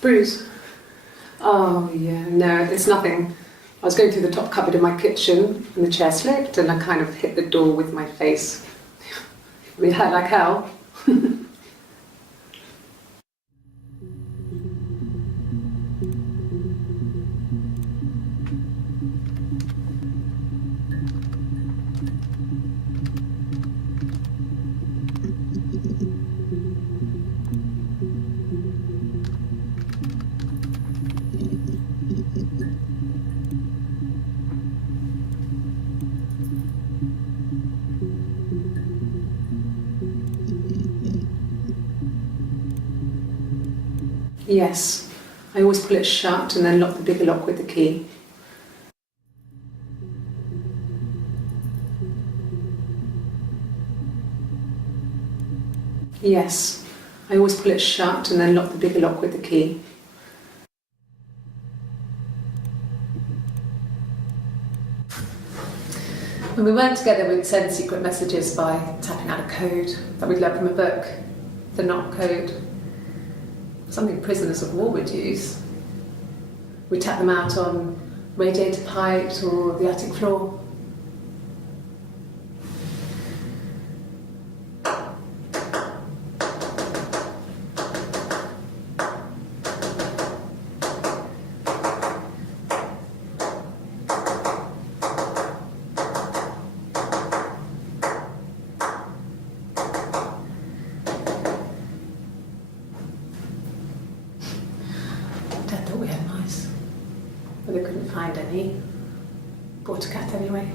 Bruise? Oh yeah, no, it's nothing. I was going through the top cupboard in my kitchen and the chair slipped and I kind of hit the door with my face. I mean, it hurt like hell. Yes, I always pull it shut and then lock the bigger lock with the key. Yes, I always pull it shut and then lock the bigger lock with the key. When we weren't together, we'd send secret messages by tapping out a code that we'd learned from a book, the knock code. Something prisoners of war would use. We tap them out on radiator pipes or the attic floor. Dad thought we had mice, but they couldn't find any. Bought a cat anyway.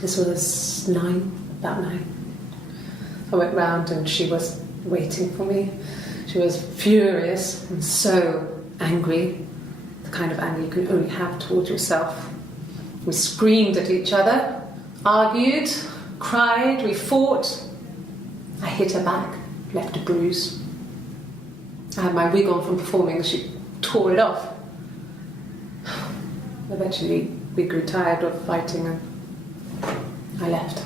This was about 9. I went round and she was waiting for me. She was furious and so angry, the kind of anger you can only have towards yourself. We screamed at each other, argued, cried, we fought. I hit her back, left a bruise. I had my wig on from performing and she tore it off. Eventually we grew tired of fighting and I left.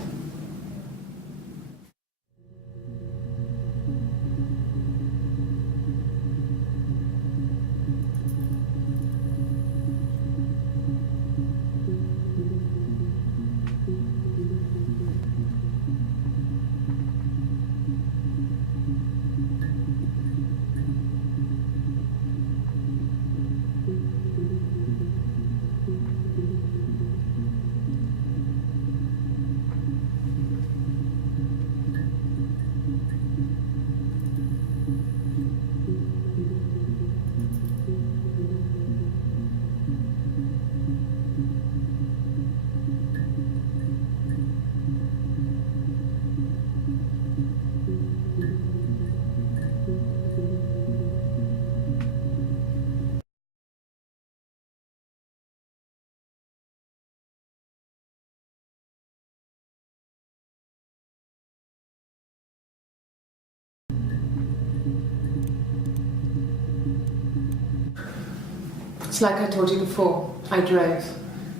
It's like I told you before, I drove.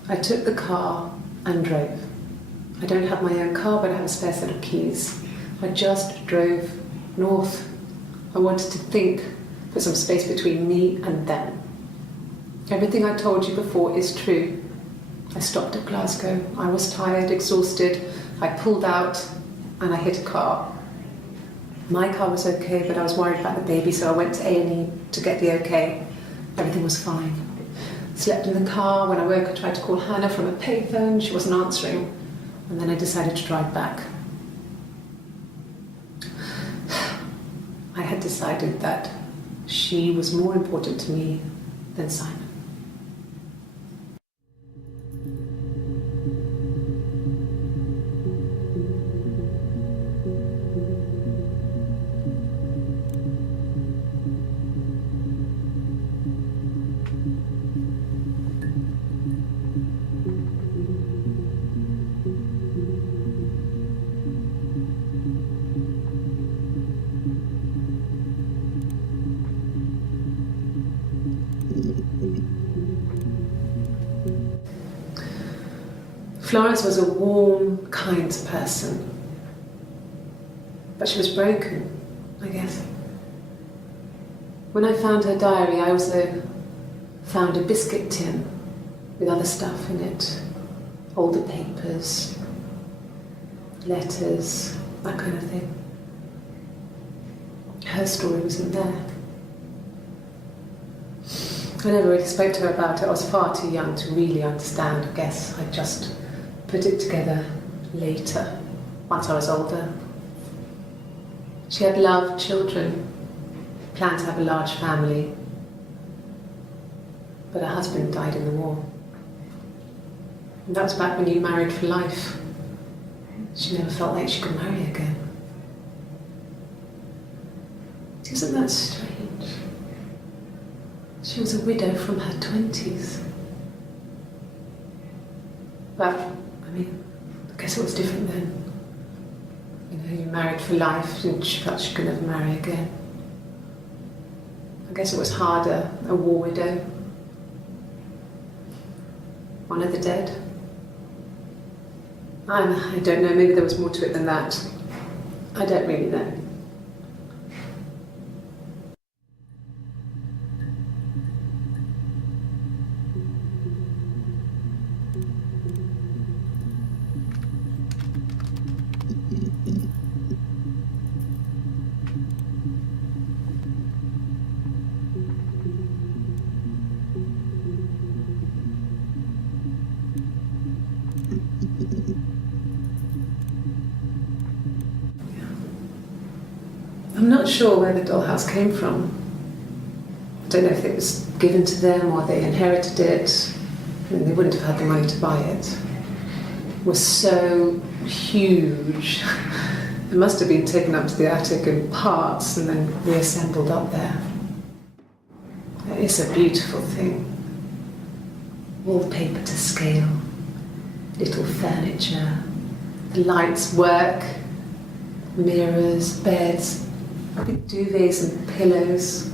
I took the car and drove. I don't have my own car, but I have a spare set of keys. I just drove north. I wanted to think, put some space between me and them. Everything I told you before is true. I stopped at Glasgow. I was tired, exhausted. I pulled out and I hit a car. My car was okay, but I was worried about the baby, so I went to A&E to get the okay. Everything was fine. Slept in the car. When I woke, I tried to call Hannah from a payphone. She wasn't answering. And then I decided to drive back. I had decided that she was more important to me than Simon. Florence was a warm, kind person, but she was broken, I guess. When I found her diary, I also found a biscuit tin with other stuff in it, older papers, letters, that kind of thing. Her story wasn't there. I never really spoke to her about it. I was far too young to really understand. I guess I just put it together later, once I was older. She had loved children, planned to have a large family, but her husband died in the war. And that was back when you married for life. She never felt like she could marry again. Isn't that strange? She was a widow from her 20s. But, I mean, I guess it was different then. You know, you married for life and she felt she could never marry again. I guess it was harder, a war widow. One of the dead. I don't know, maybe there was more to it than that. I don't really know. I'm not sure where the dollhouse came from. I don't know if it was given to them or they inherited it. I mean, they wouldn't have had the money to buy it. It was so huge. It must have been taken up to the attic in parts and then reassembled up there. It's a beautiful thing. Wallpaper to scale, little furniture, the lights work, mirrors, beds, big duvets and pillows.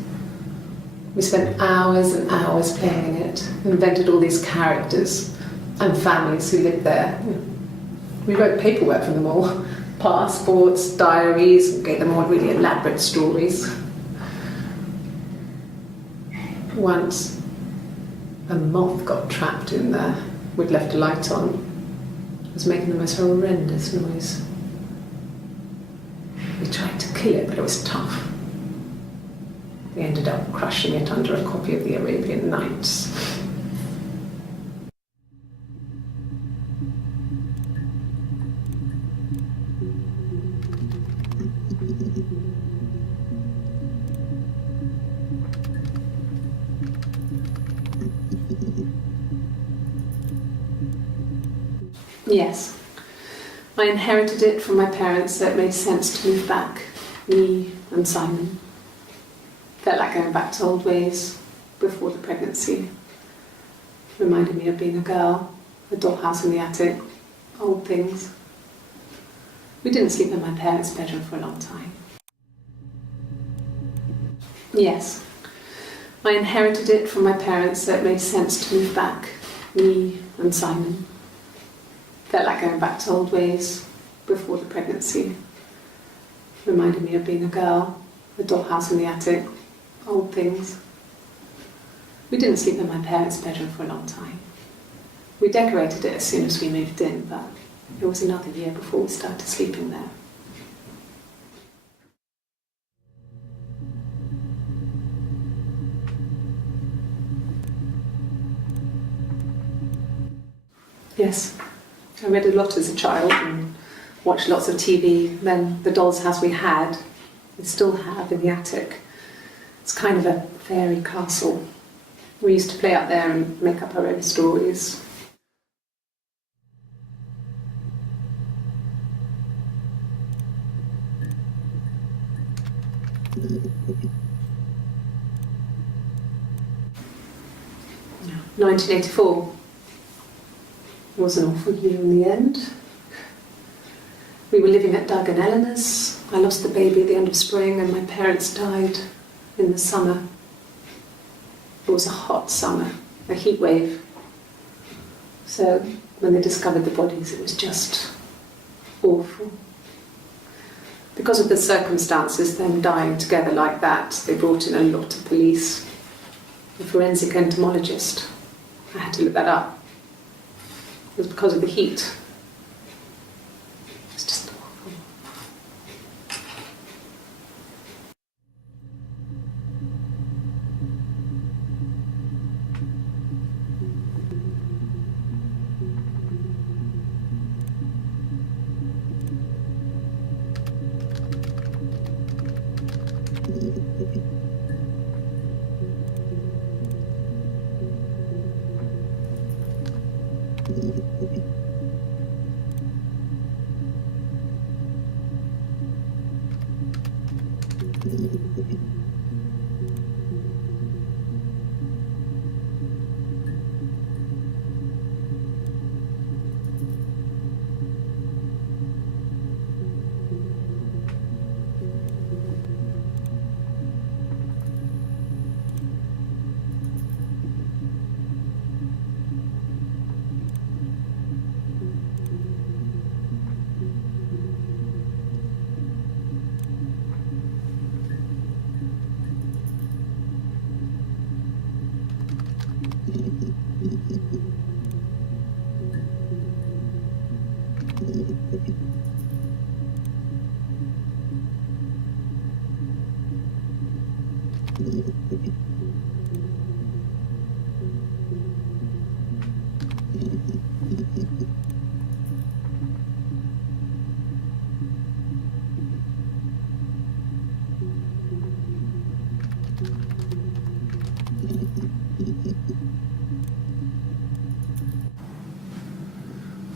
We spent hours and hours playing in it, invented all these characters and families who lived there. We wrote paperwork for them all, passports, diaries, and gave them all really elaborate stories. Once, a moth got trapped in there. We'd left a light on. It was making the most horrendous noise. We tried to kill it, but it was tough. We ended up crushing it under a copy of the Arabian Nights. Yes. I inherited it from my parents, so it made sense to move back, me and Simon. Felt like going back to old ways before the pregnancy. Reminded me of being a girl, a dollhouse in the attic, old things. We didn't sleep in my parents' bedroom for a long time. Yes. I inherited it from my parents, so it made sense to move back, me and Simon. Felt like going back to old ways before the pregnancy. Reminded me of being a girl, a dollhouse in the attic, old things. We didn't sleep in my parents' bedroom for a long time. We decorated it as soon as we moved in, but it was another year before we started sleeping there. Yes. I read a lot as a child and watched lots of TV. Then the doll's house we had, we still have in the attic. It's kind of a fairy castle. We used to play up there and make up our own stories. Yeah. 1984. Was an awful year in the end. We were living at Doug and Eleanor's. I lost the baby at the end of spring and my parents died in the summer. It was a hot summer, a heat wave. So When they discovered the bodies, it was just awful. Because of the circumstances, them dying together like that, they brought in a lot of police. A forensic entomologist. I had to look that up. It was because of the heat. It's just awful.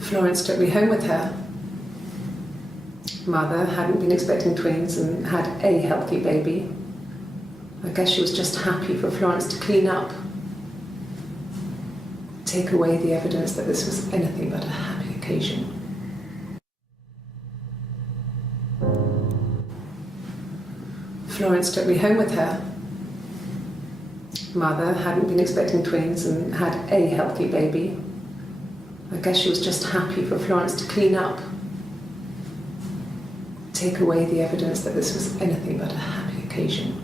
Florence took me home with her. Mother hadn't been expecting twins and had a healthy baby. I guess she was just happy for Florence to clean up. Take away the evidence that this was anything but a happy occasion. Florence took me home with her. Mother hadn't been expecting twins and had a healthy baby. I guess she was just happy for Florence to clean up. Take away the evidence that this was anything but a happy occasion.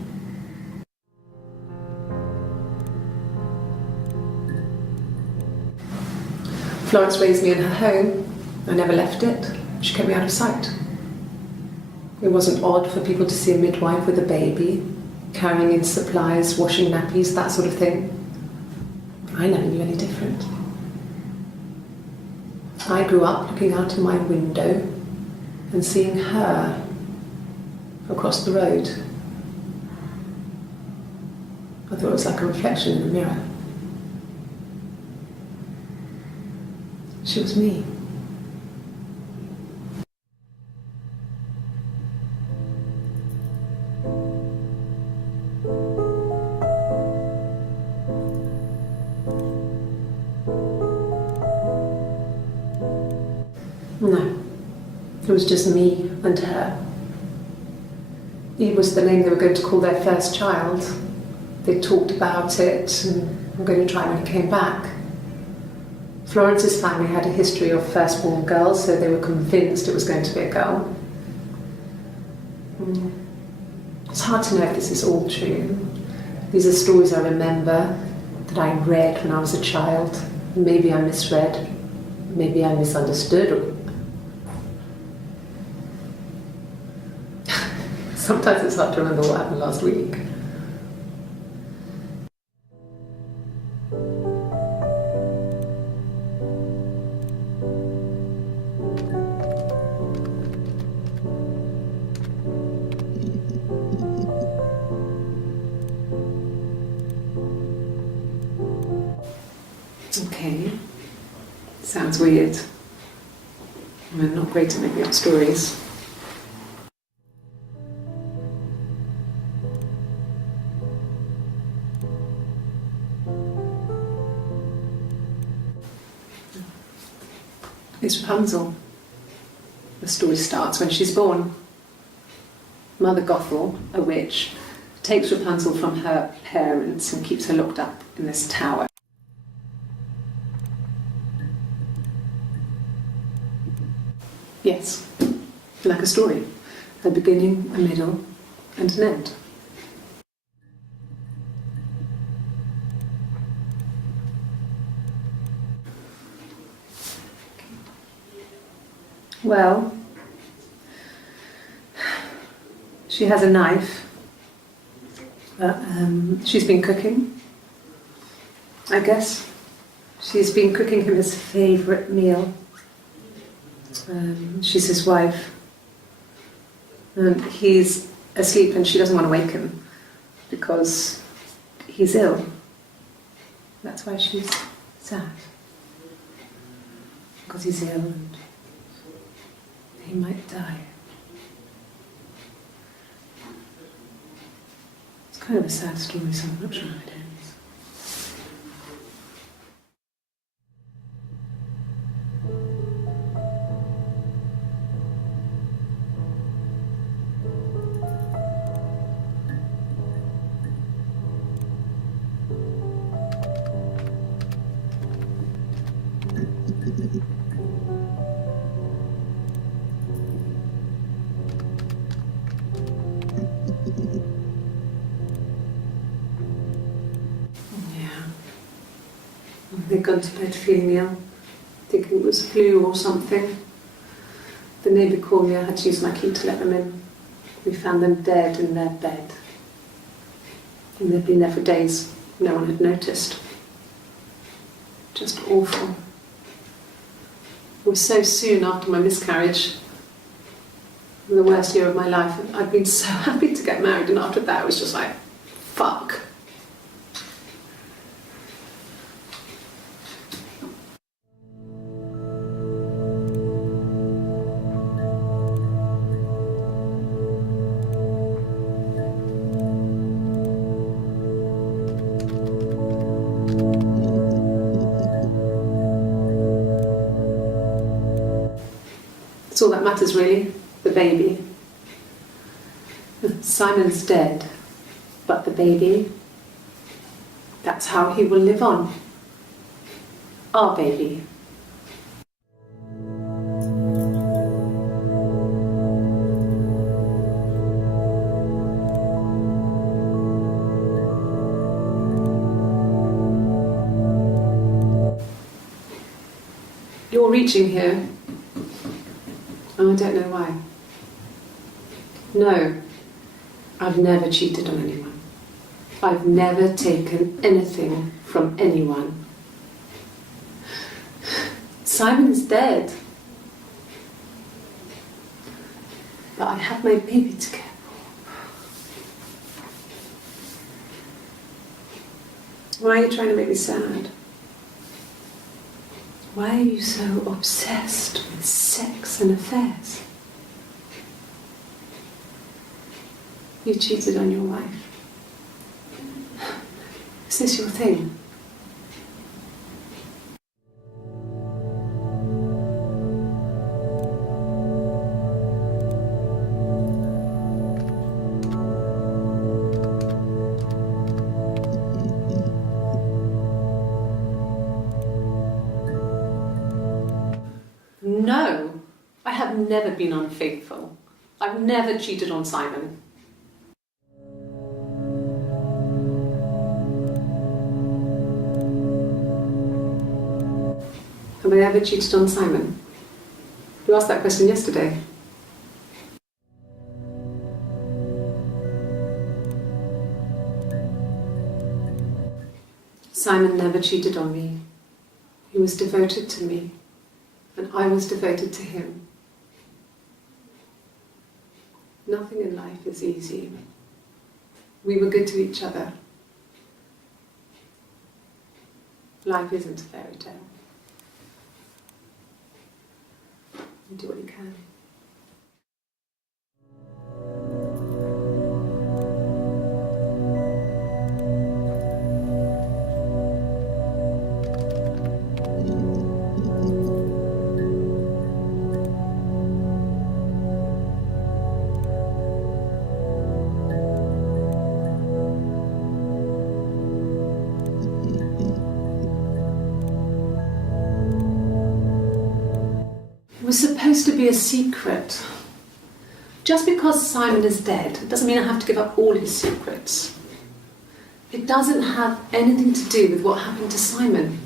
Florence raised me in her home. I never left it. She kept me out of sight. It wasn't odd for people to see a midwife with a baby, carrying in supplies, washing nappies, that sort of thing. I never knew any different. I grew up looking out of my window and seeing her across the road. I thought it was like a reflection in the mirror. She was me. No, it was just me and her. Eve was the name they were going to call their first child. They talked about it and were going to try when he came back. Florence's family had a history of firstborn girls, so they were convinced it was going to be a girl. It's hard to know if this is all true. These are stories I remember, that I read when I was a child. Maybe I misread, maybe I misunderstood. Sometimes it's hard to remember what happened last week. Okay, sounds weird. I'm not great at making up stories. It's Rapunzel. The story starts when she's born. Mother Gothel, a witch, takes Rapunzel from her parents and keeps her locked up in this tower. Yes, like a story. A beginning, a middle, and an end. Well, she has a knife. She's been cooking, I guess. She's been cooking him his favourite meal. She's his wife. And he's asleep and she doesn't want to wake him because he's ill. That's why she's sad. Because he's ill and he might die. It's kind of a sad story, so I'm not sure how it ends. They'd gone to bed feeling ill, thinking it was flu or something. The neighbour called me, I had to use my key to let them in. We found them dead in their bed. And they'd been there for days. No one had noticed. Just awful. It was so soon after my miscarriage, the worst year of my life. I'd been so happy to get married, and after that it was just like, fuck. That's all that matters really, the baby. Simon's dead, but the baby, that's how he will live on. Our baby. You're reaching here. Oh, I don't know why. No, I've never cheated on anyone. I've never taken anything from anyone. Simon is dead. But I have my baby to care for. Why are you trying to make me sad? Why are you so obsessed with sex and affairs? You cheated on your wife. Is this your thing? No, I have never been unfaithful. I've never cheated on Simon. Have I ever cheated on Simon? You asked that question yesterday. Simon never cheated on me. He was devoted to me, and I was devoted to him. Nothing in life is easy. We were good to each other. Life isn't a fairy tale. You do what you can. It was supposed to be a secret. Just because Simon is dead doesn't mean I have to give up all his secrets. It doesn't have anything to do with what happened to Simon.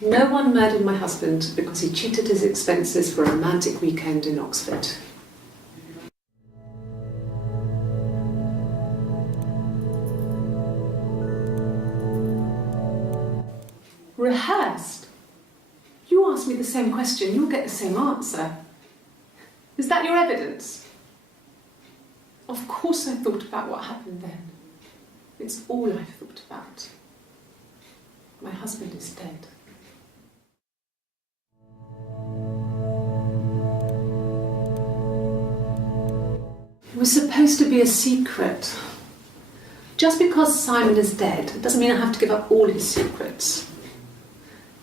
No one murdered my husband because he cheated his expenses for a romantic weekend in Oxford. Rehearsed? You ask me the same question, you'll get the same answer. Is that your evidence? Of course I thought about what happened then. It's all I've thought about. My husband is dead. It was supposed to be a secret. Just because Simon is dead doesn't mean I have to give up all his secrets.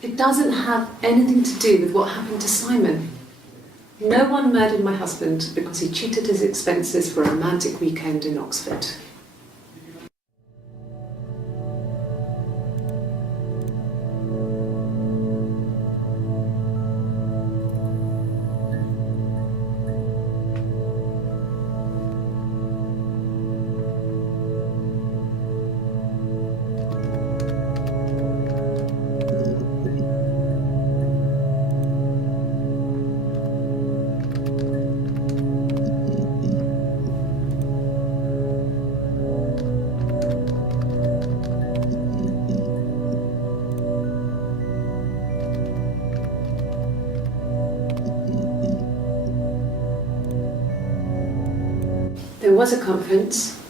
It doesn't have anything to do with what happened to Simon. No one murdered my husband because he cheated his expenses for a romantic weekend in Oxford. There was a conference,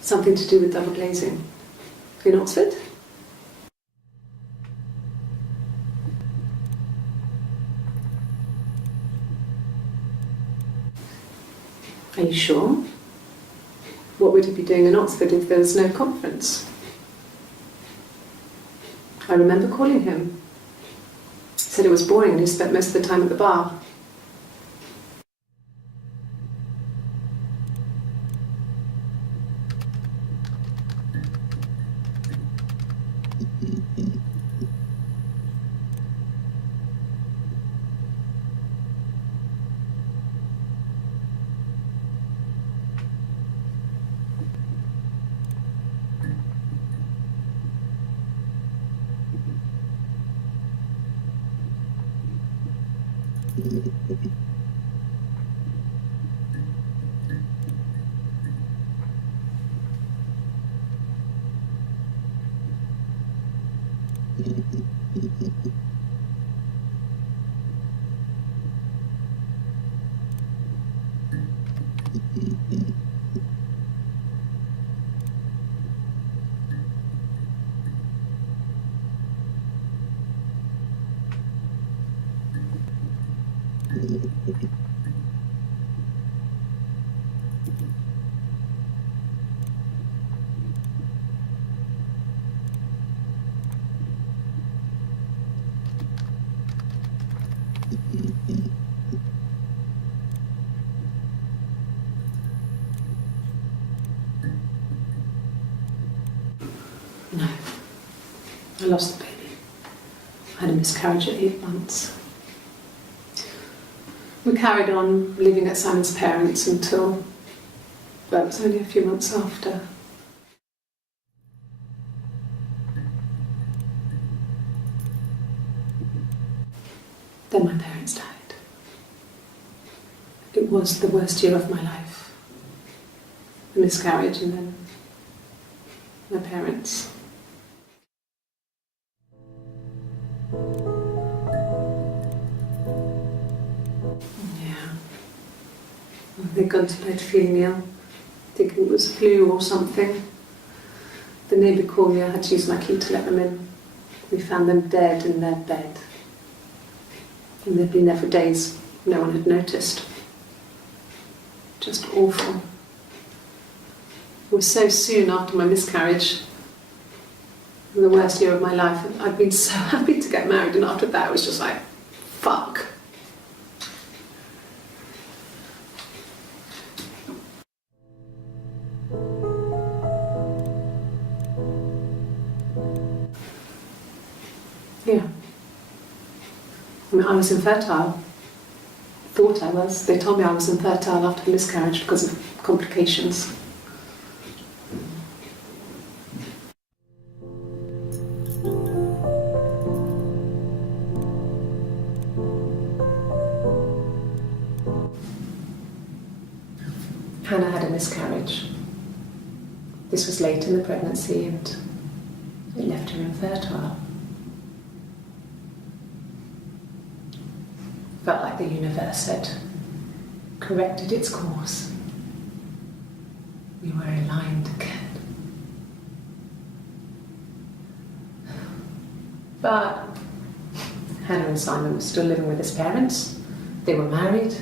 something to do with double glazing, in Oxford. Are you sure? What would he be doing in Oxford if there was no conference? I remember calling him. He said it was boring and he spent most of the time at the bar. No, I lost the baby. I had a miscarriage at 8 months. We carried on living at Simon's parents until, well, it was only a few months after. Then my parents died. It was the worst year of my life. A miscarriage and then my parents. They'd gone to bed feeling ill, thinking it was flu or something. The neighbour called me, I had to use my key to let them in. We found them dead in their bed. And they'd been there for days, no one had noticed. Just awful. It was so soon after my miscarriage, the worst year of my life. I'd been so happy to get married, and after that it was just like, fuck. Yeah. I mean, I was infertile. thought I was. They told me I was infertile after the miscarriage because of complications. Hannah had a miscarriage. This was late in the pregnancy and it left her infertile. Felt like the universe had corrected its course. We were aligned again. But Hannah and Simon were still living with his parents. They were married.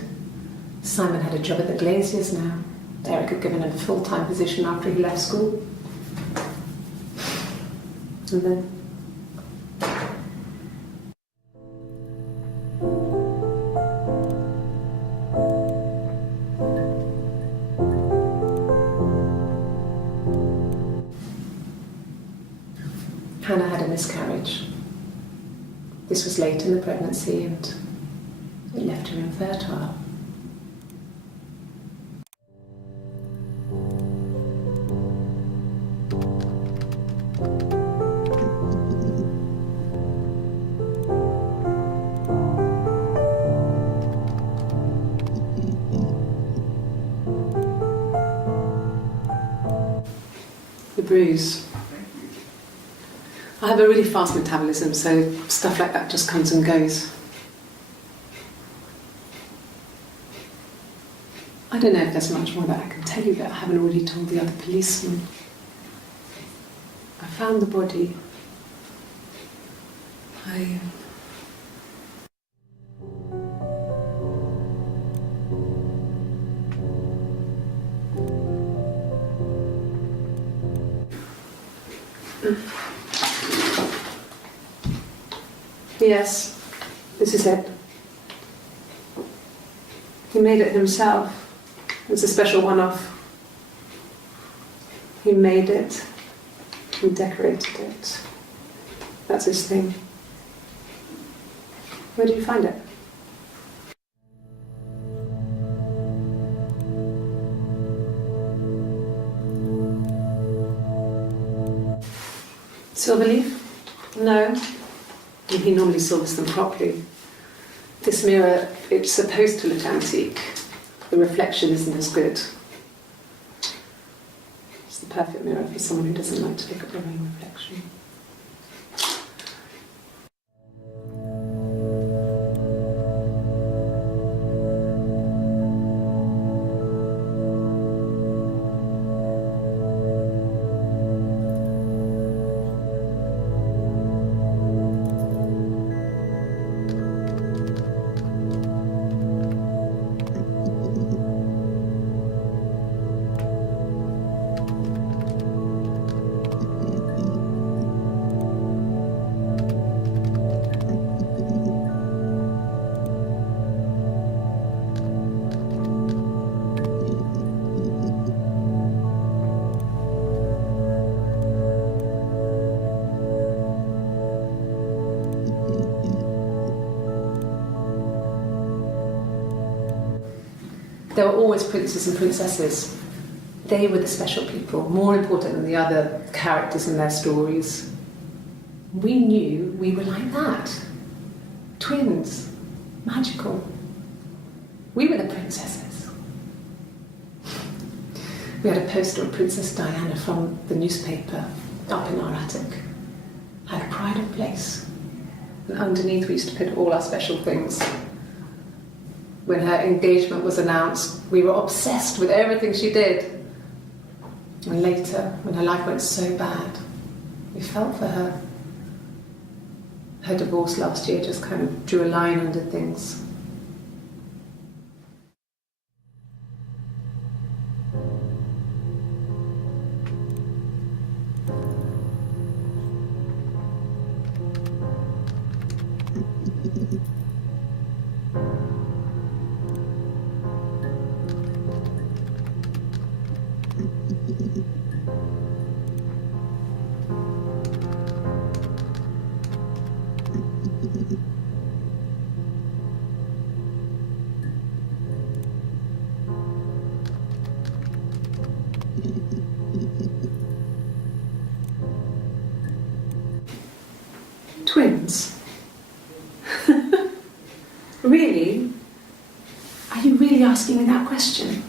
Simon had a job at the Glaziers now. Eric had given him a full-time position after he left school. And then Hannah had a miscarriage. This was late in the pregnancy and it left her infertile. The bruise. I have a really fast metabolism, so stuff like that just comes and goes. I don't know if there's much more that I can tell you that I haven't already told the other policemen. I found the body. Yes, this is it. He made it himself. It's a special one-off. He made it. He decorated it. That's his thing. Where did you find it? Silver leaf? No. He normally silvers them properly. This mirror, it's supposed to look antique. The reflection isn't as good. It's the perfect mirror for someone who doesn't like to look at their own reflection. There were always princes and princesses. They were the special people, more important than the other characters in their stories. We knew we were like that. Twins. Magical. We were the princesses. We had a poster of Princess Diana from the newspaper up in our attic. Had a pride of place. And underneath we used to put all our special things. When her engagement was announced, we were obsessed with everything she did. And later, when her life went so bad, we felt for her. Her divorce last year just kind of drew a line under things. Are you really asking me that question?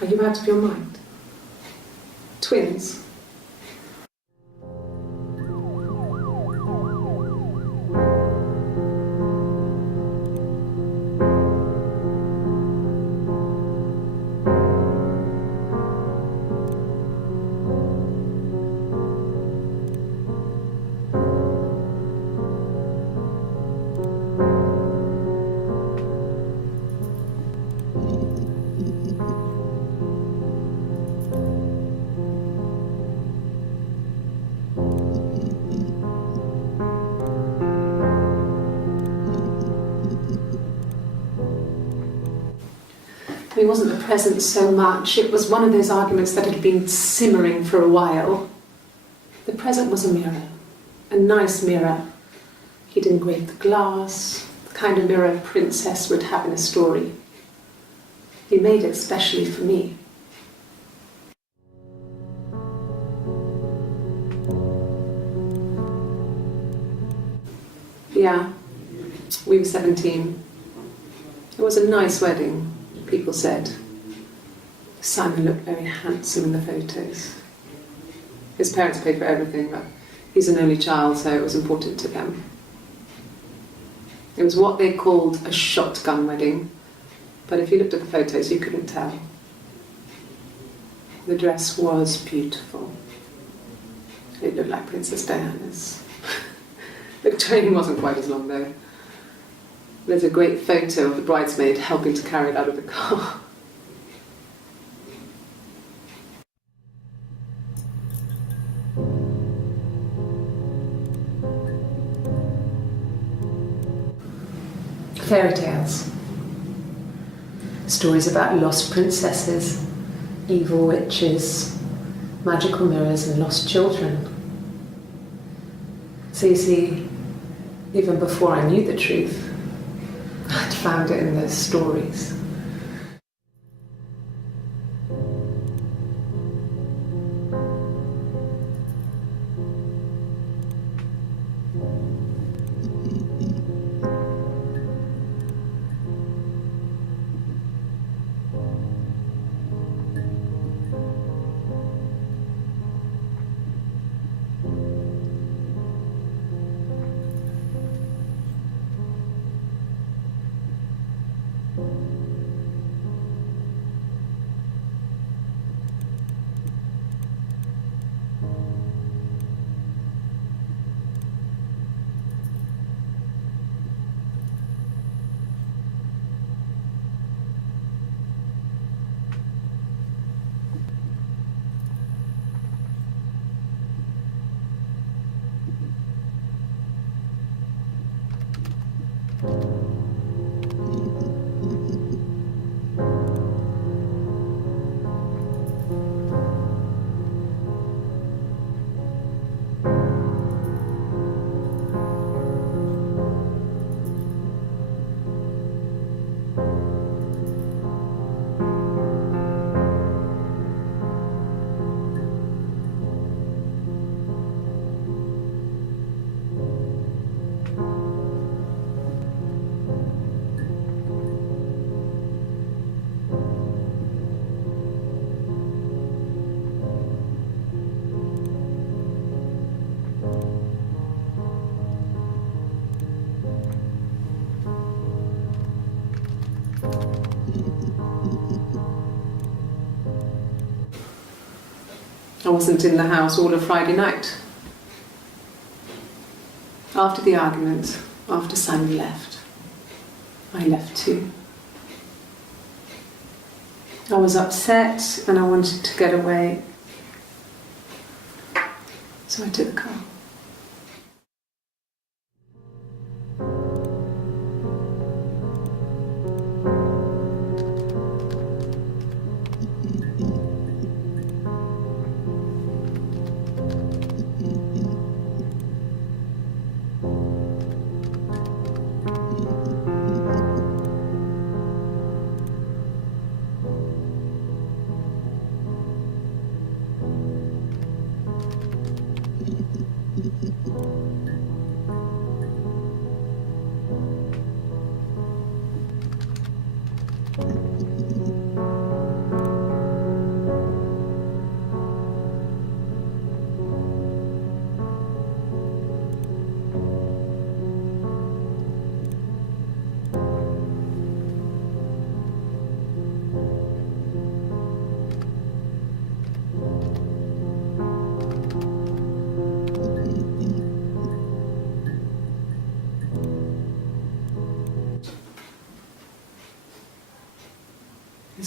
Are you out of your mind? Twins? It wasn't the present so much, it was one of those arguments that had been simmering for a while. The present was a mirror, a nice mirror. He'd engraved the glass, the kind of mirror a princess would have in a story. He made it specially for me. Yeah, we were 17. It was a nice wedding. People said. Simon looked very handsome in the photos. His parents paid for everything, but he's an only child, so it was important to them. It was what they called a shotgun wedding, but if you looked at the photos, you couldn't tell. The dress was beautiful. It looked like Princess Diana's. The train wasn't quite as long, though. There's a great photo of the bridesmaid helping to carry it out of the car. Fairy tales. Stories about lost princesses, evil witches, magical mirrors and lost children. So you see, even before I knew the truth, I'd found it in those stories. I wasn't in the house all of Friday night. After the argument, after Simon left, I left too. I was upset and I wanted to get away, so I took the car.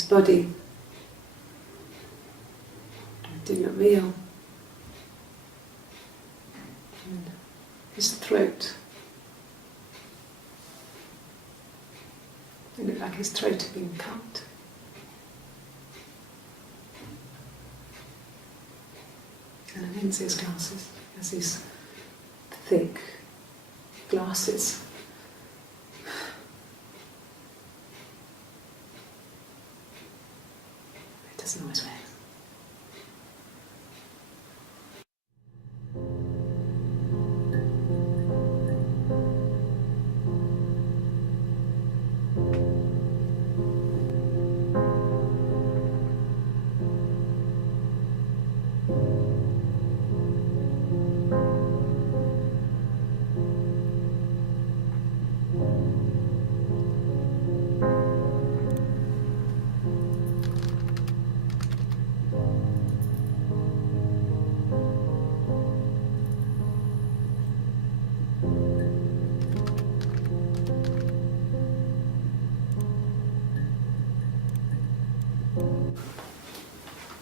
body, doing a meal, and his throat. It looked like his throat had been cut. And I didn't see his glasses. He has these thick glasses. He doesn't always wear.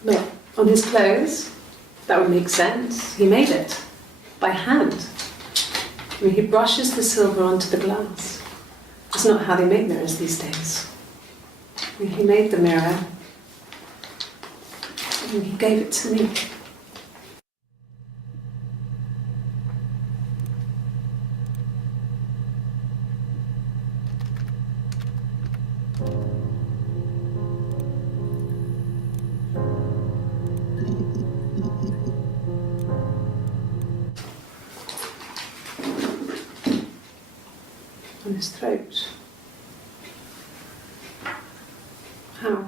Look, on his clothes, that would make sense. He made it by hand. I mean, he brushes the silver onto the glass. It's not how they make mirrors these days. I mean, he made the mirror and he gave it to me. On his throat. How?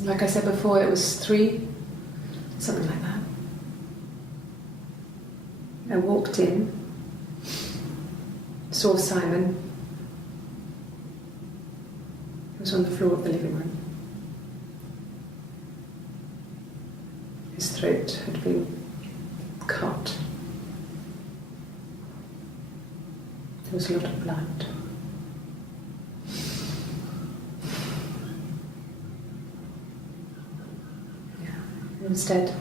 Like I said before, it was 3, something like that. I walked in, saw Simon. He was on the floor of the living room. His throat had been cut. There was a lot of blood. Yeah, he was dead.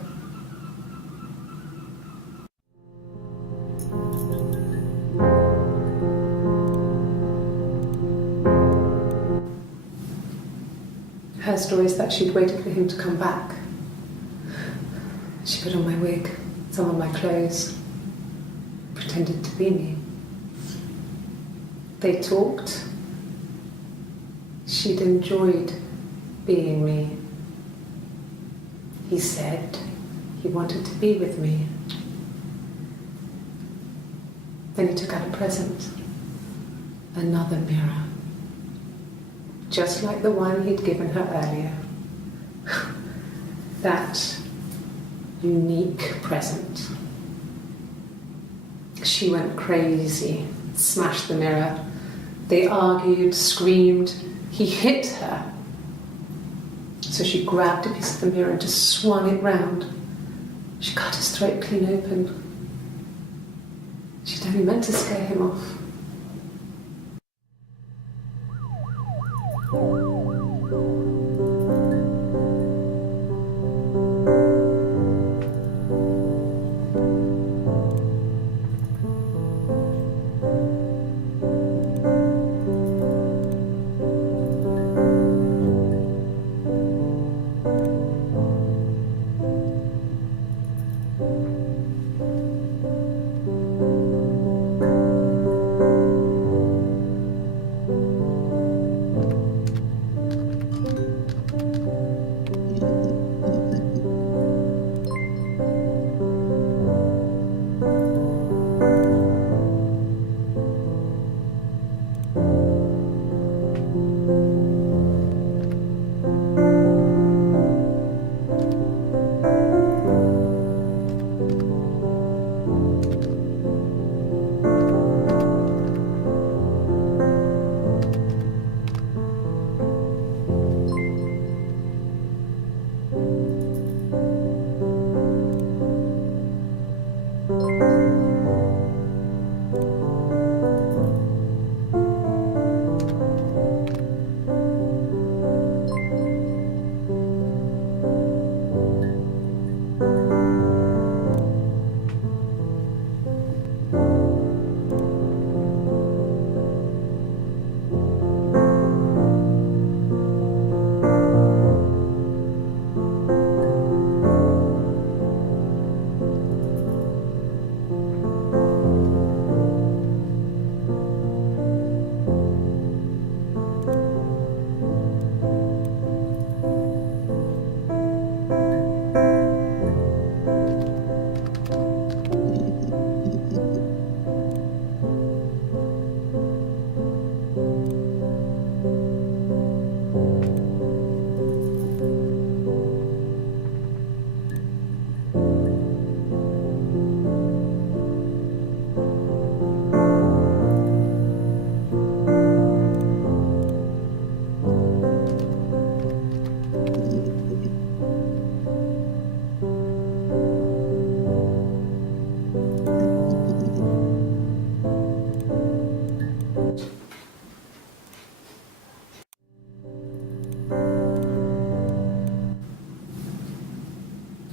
Her story is that she'd waited for him to come back. She put on my wig, some of my clothes, pretended to be me. They talked. She'd enjoyed being me. He said he wanted to be with me. Then he took out a present, another mirror, just like the one he'd given her earlier. That unique present. She went crazy, smashed the mirror. They argued, screamed. He hit her. So she grabbed a piece of the mirror and just swung it round. She cut his throat clean open. She'd only meant to scare him off.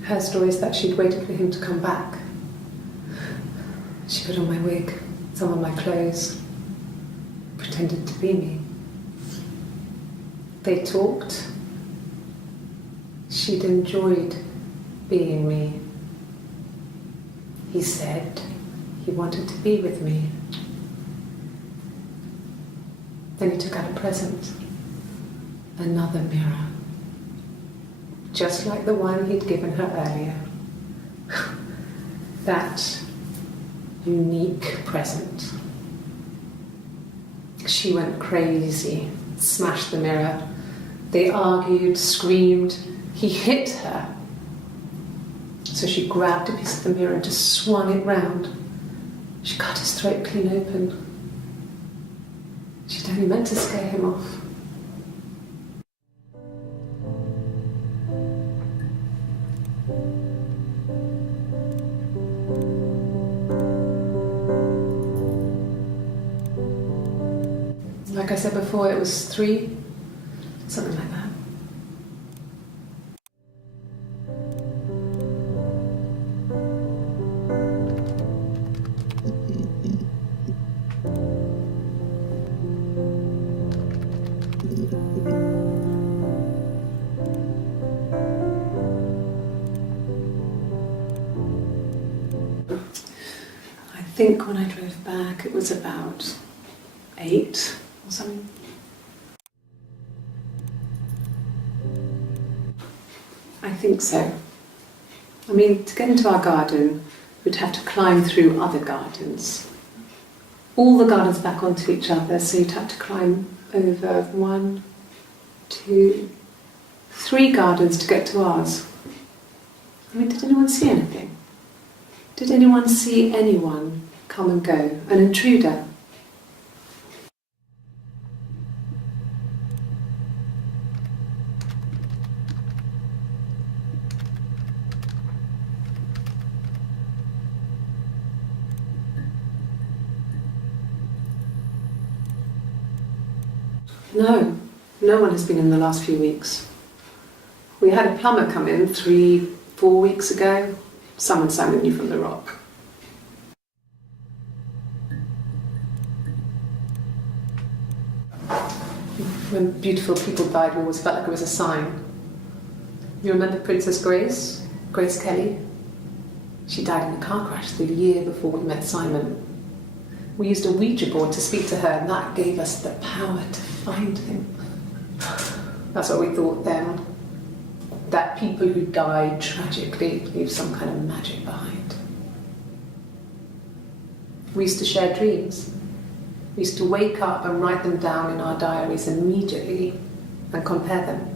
Her story is that she'd waited for him to come back. She put on my wig, some of my clothes, pretended to be me. They talked. She'd enjoyed being me. He said he wanted to be with me. Then he took out a present, another mirror, just like the one he'd given her earlier. That unique present. She went crazy, smashed the mirror. They argued, screamed. He hit her. So she grabbed a piece of the mirror and just swung it round. She cut his throat clean open. She'd only meant to scare him off. Like I said before, it was 3, something like that. I think when I drove back, it was about 8 or something. I think so. I mean, to get into our garden, we'd have to climb through other gardens. All the gardens back onto each other, so you'd have to climb over 1, 2, 3 gardens to get to ours. I mean, did anyone see anything? Did anyone see anyone come and go? An intruder? No, no one has been in the last few weeks. We had a plumber come in 3, 4 weeks ago. Someone summoned you from the rock. When beautiful people died, we always felt like it was a sign. You remember Princess Grace? Grace Kelly? She died in a car crash the year before we met Simon. We used a Ouija board to speak to her, and that gave us the power to find him. That's what we thought then. That people who died tragically leave some kind of magic behind. We used to share dreams. We used to wake up and write them down in our diaries immediately and compare them.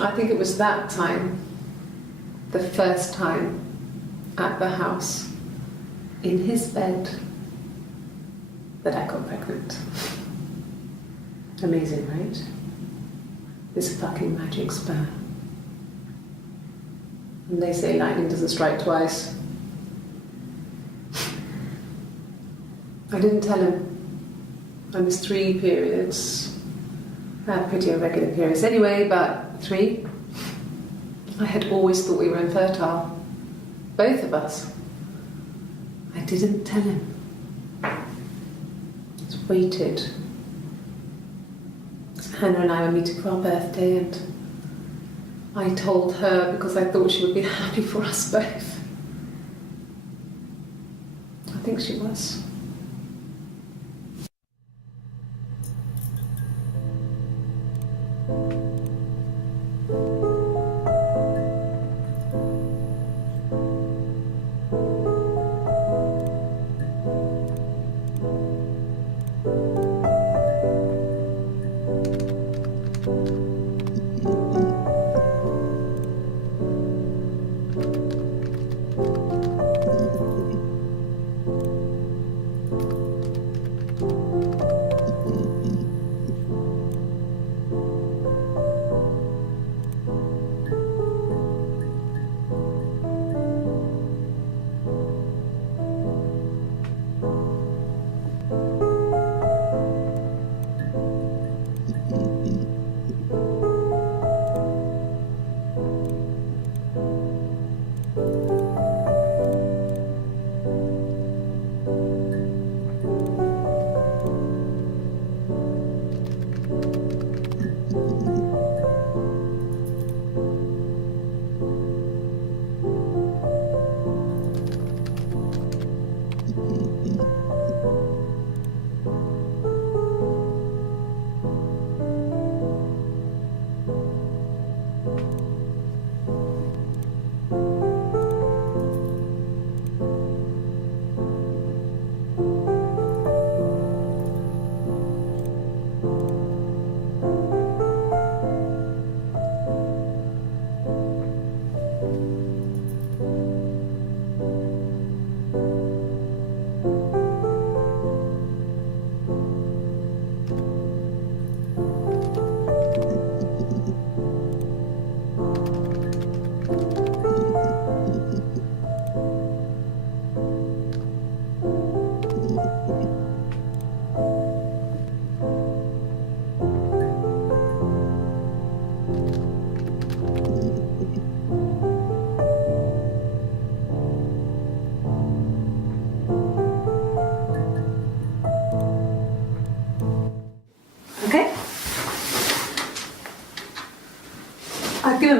I think it was that time, the first time at the house, in his bed, that I got pregnant. Amazing, right? This fucking magic sperm. And they say lightning doesn't strike twice. I didn't tell him. I missed 3 periods. I had pretty irregular periods anyway, but 3. I had always thought we were infertile. Both of us. I didn't tell him. Just waited. Hannah and I were meeting for our birthday, and I told her because I thought she would be happy for us both. I think she was.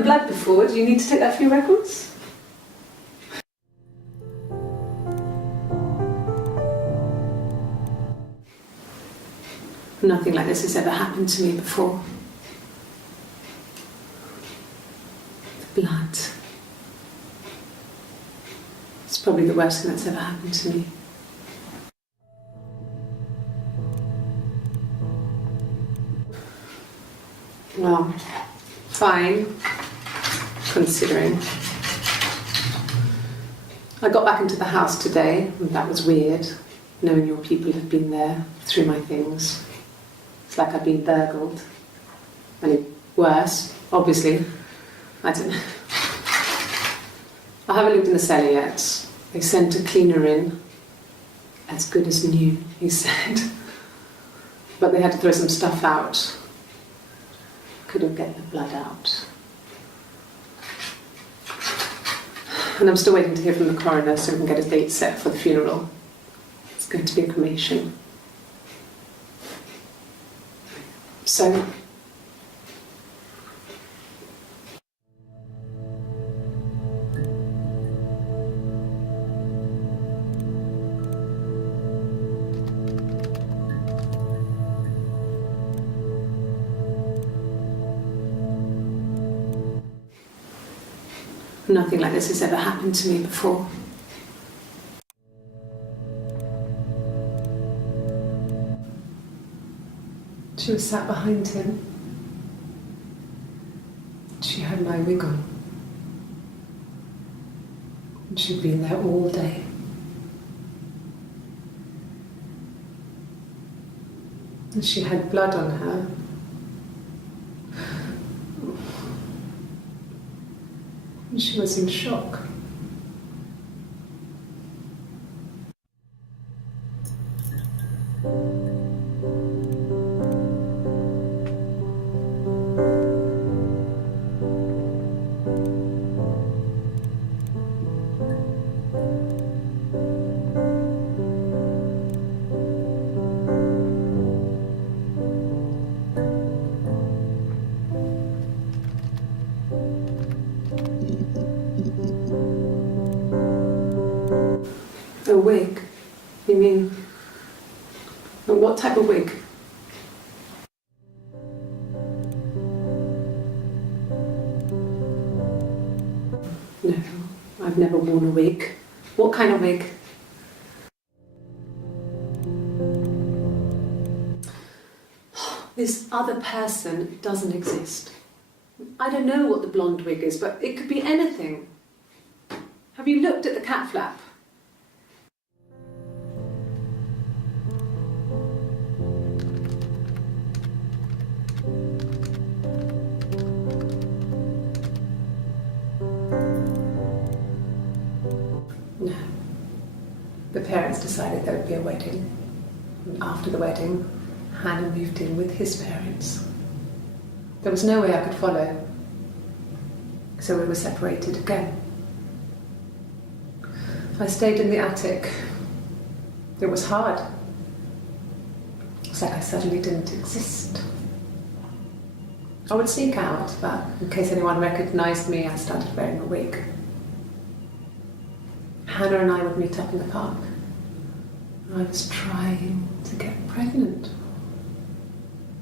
blood before. Do you need to take that for your records? Nothing like this has ever happened to me before. The blood. It's probably the worst thing that's ever happened to me. Well, fine, considering. I got back into the house today, and that was weird, knowing your people have been there through my things. It's like I've been burgled. Only worse, obviously. I don't know. I haven't lived in the cellar yet. They sent a cleaner in, as good as new, he said. But they had to throw some stuff out. Couldn't get the blood out. And I'm still waiting to hear from the coroner so we can get a date set for the funeral. It's going to be a cremation. So, nothing like this has ever happened to me before. She was sat behind him. She had my wig on. And she'd been there all day. And she had blood on her. And she was in shock. A wig? You mean, what type of wig? No, I've never worn a wig. What kind of wig? This other person doesn't exist. I don't know what the blonde wig is, but it could be anything. Have you looked at the cat flap? No. The parents decided there would be a wedding. And after the wedding, Hannah moved in with his parents. There was no way I could follow, so we were separated again. I stayed in the attic. It was hard. It's like I suddenly didn't exist. I would sneak out, but in case anyone recognised me, I started wearing a wig. Hannah and I would meet up in the park. I was trying to get pregnant,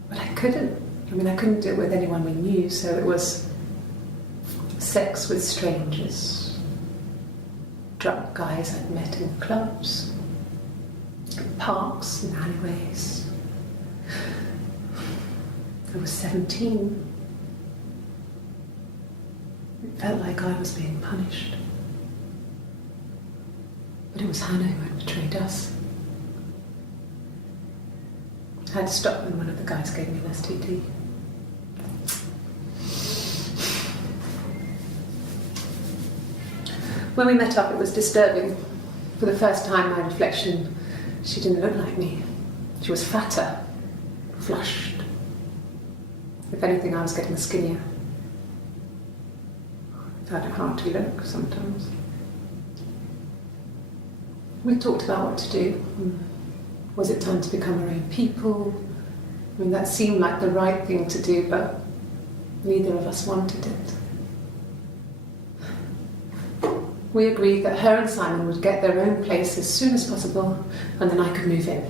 but I couldn't. I mean, I couldn't do it with anyone we knew, so it was sex with strangers, drunk guys I'd met in clubs, parks and alleyways. I was 17. It felt like I was being punished. But it was Hannah who had betrayed us. I had to stop when one of the guys gave me an STD. When we met up, it was disturbing. For the first time, my reflection, she didn't look like me. She was fatter, flushed. If anything, I was getting skinnier. I found it hard to look sometimes. We talked about what to do. Was it time to become our own people? I mean, that seemed like the right thing to do, but neither of us wanted it. We agreed that her and Simon would get their own place as soon as possible, and then I could move in.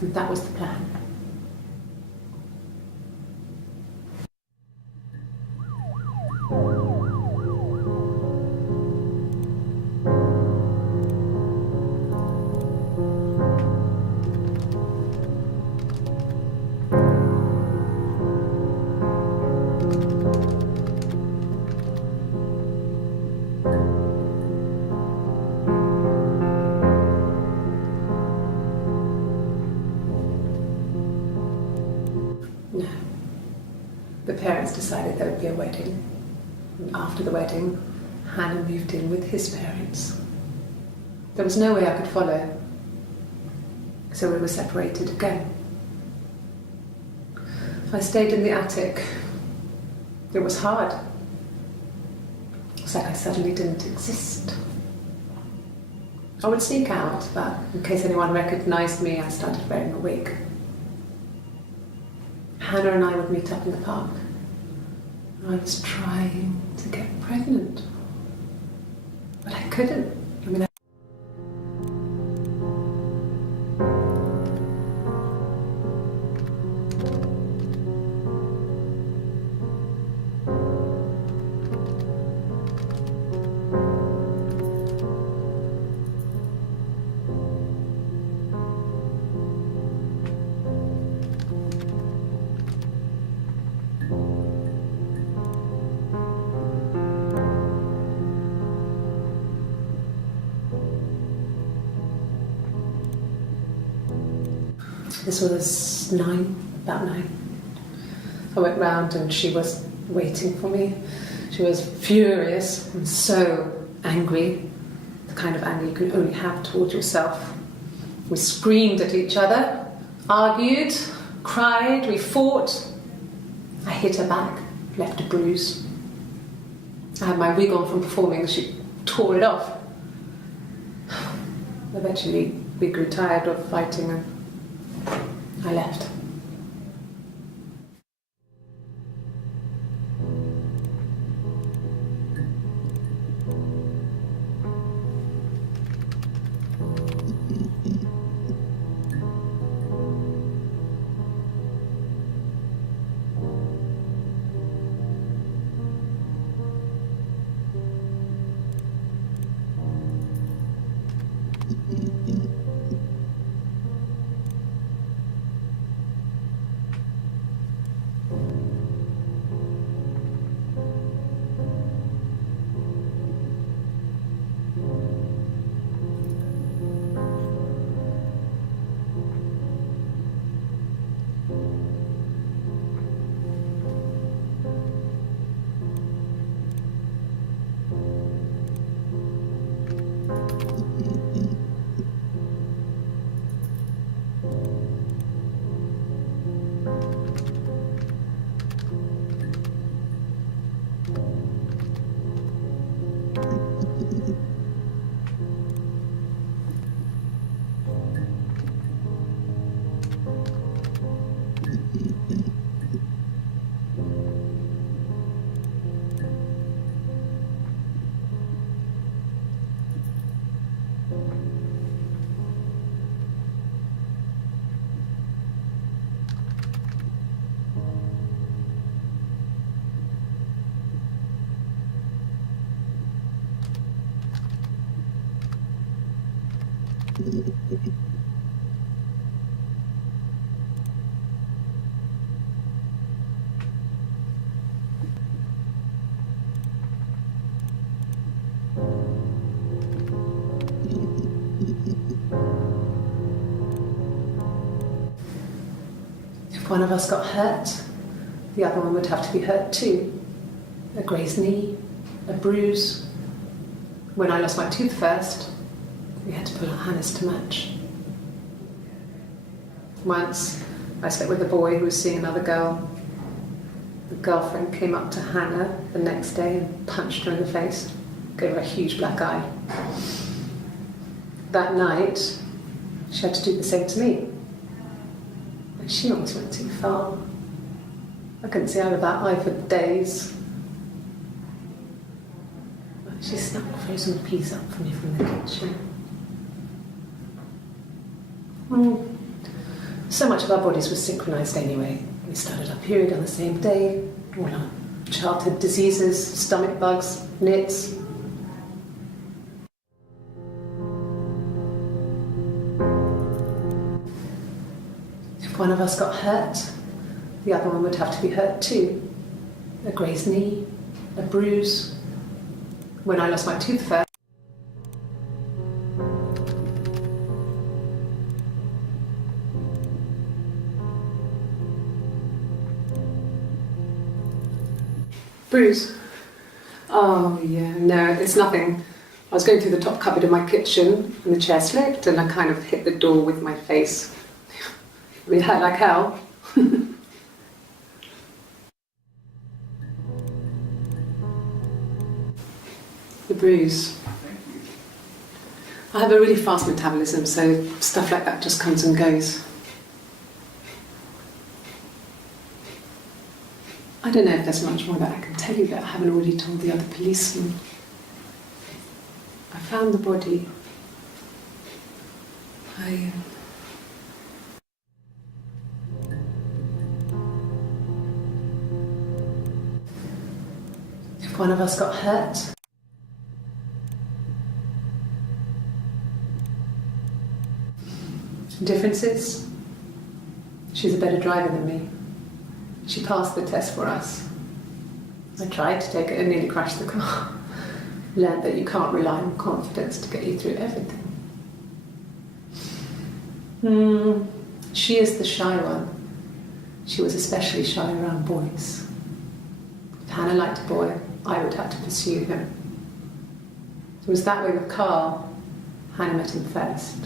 And that was the plan. No. The parents decided there would be a wedding. And after the wedding, Hannah moved in with his parents. There was no way I could follow, so we were separated again. I stayed in the attic. It was hard. It's like I suddenly didn't exist. I would sneak out, but in case anyone recognized me, I started wearing a wig. Hannah and I would meet up in the park. I was trying to get pregnant, but I couldn't. This was about 9. I went round and she was waiting for me. She was furious and so angry, the kind of anger you can only have towards yourself. We screamed at each other, argued, cried, we fought. I hit her back, left a bruise. I had my wig on from performing, she tore it off. Eventually we grew tired of fighting and I left. If one of us got hurt, the other one would have to be hurt too. A grazed knee, a bruise. When I lost my tooth first, we had to pull out Hannah's to match. Once, I slept with a boy who was seeing another girl. The girlfriend came up to Hannah the next day and punched her in the face, gave her a huge black eye. That night, she had to do the same to me. And she almost went too far. I couldn't see out of that eye for days. She snuck frozen peas up for me from the kitchen. So much of our bodies was synchronised anyway. We started our period on the same day, all our childhood diseases, stomach bugs, nits. If one of us got hurt, the other one would have to be hurt too. A grazed knee, a bruise. When I lost my tooth first, bruise. Oh yeah, no, it's nothing. I was going through the top cupboard of my kitchen and the chair slipped and I kind of hit the door with my face. I mean, it hurt like hell. The bruise. I have a really fast metabolism, so stuff like that just comes and goes. I don't know if there's much more that I can tell you that I haven't already told the other policeman. I found the body. If one of us got hurt, differences. She's a better driver than me. She passed the test for us. I tried to take it and nearly crashed the car. Learned that you can't rely on confidence to get you through everything. She is the shy one. She was especially shy around boys. If Hannah liked a boy, I would have to pursue him. It was that way with Carl. Hannah met him first.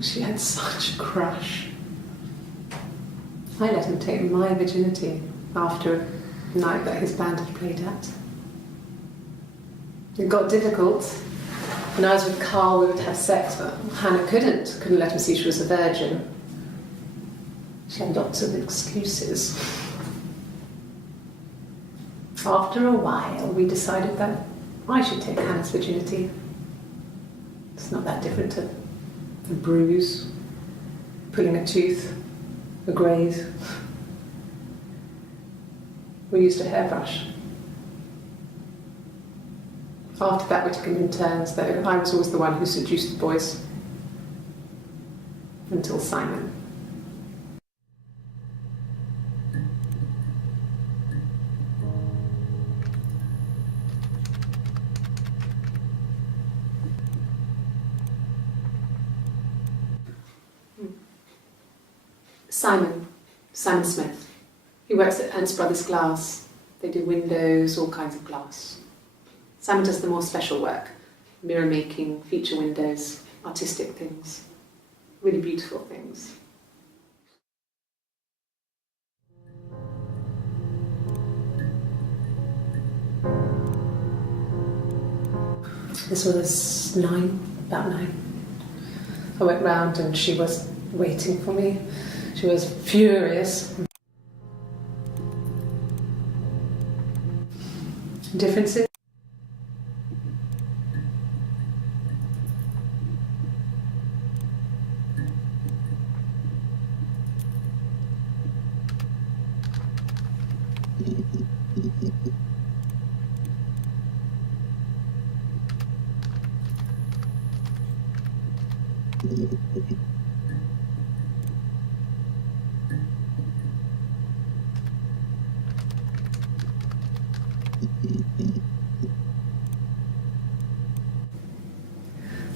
She had such a crush. I let him take my virginity after a night that his band had played at. It got difficult. When I was with Carl, we would have sex, but Hannah couldn't let him see she was a virgin. She had lots of excuses. After a while, we decided that I should take Hannah's virginity. It's not that different to a bruise, pulling a tooth, a graze. We used a hairbrush. After that, we took it in turns, though I was always the one who seduced the boys. Until Simon. Simon Smith. He works at Ernst Brothers Glass. They do windows, all kinds of glass. Simon does the more special work, mirror making, feature windows, artistic things, really beautiful things. This was about 9. I went round and she was waiting for me. She was furious. Differences.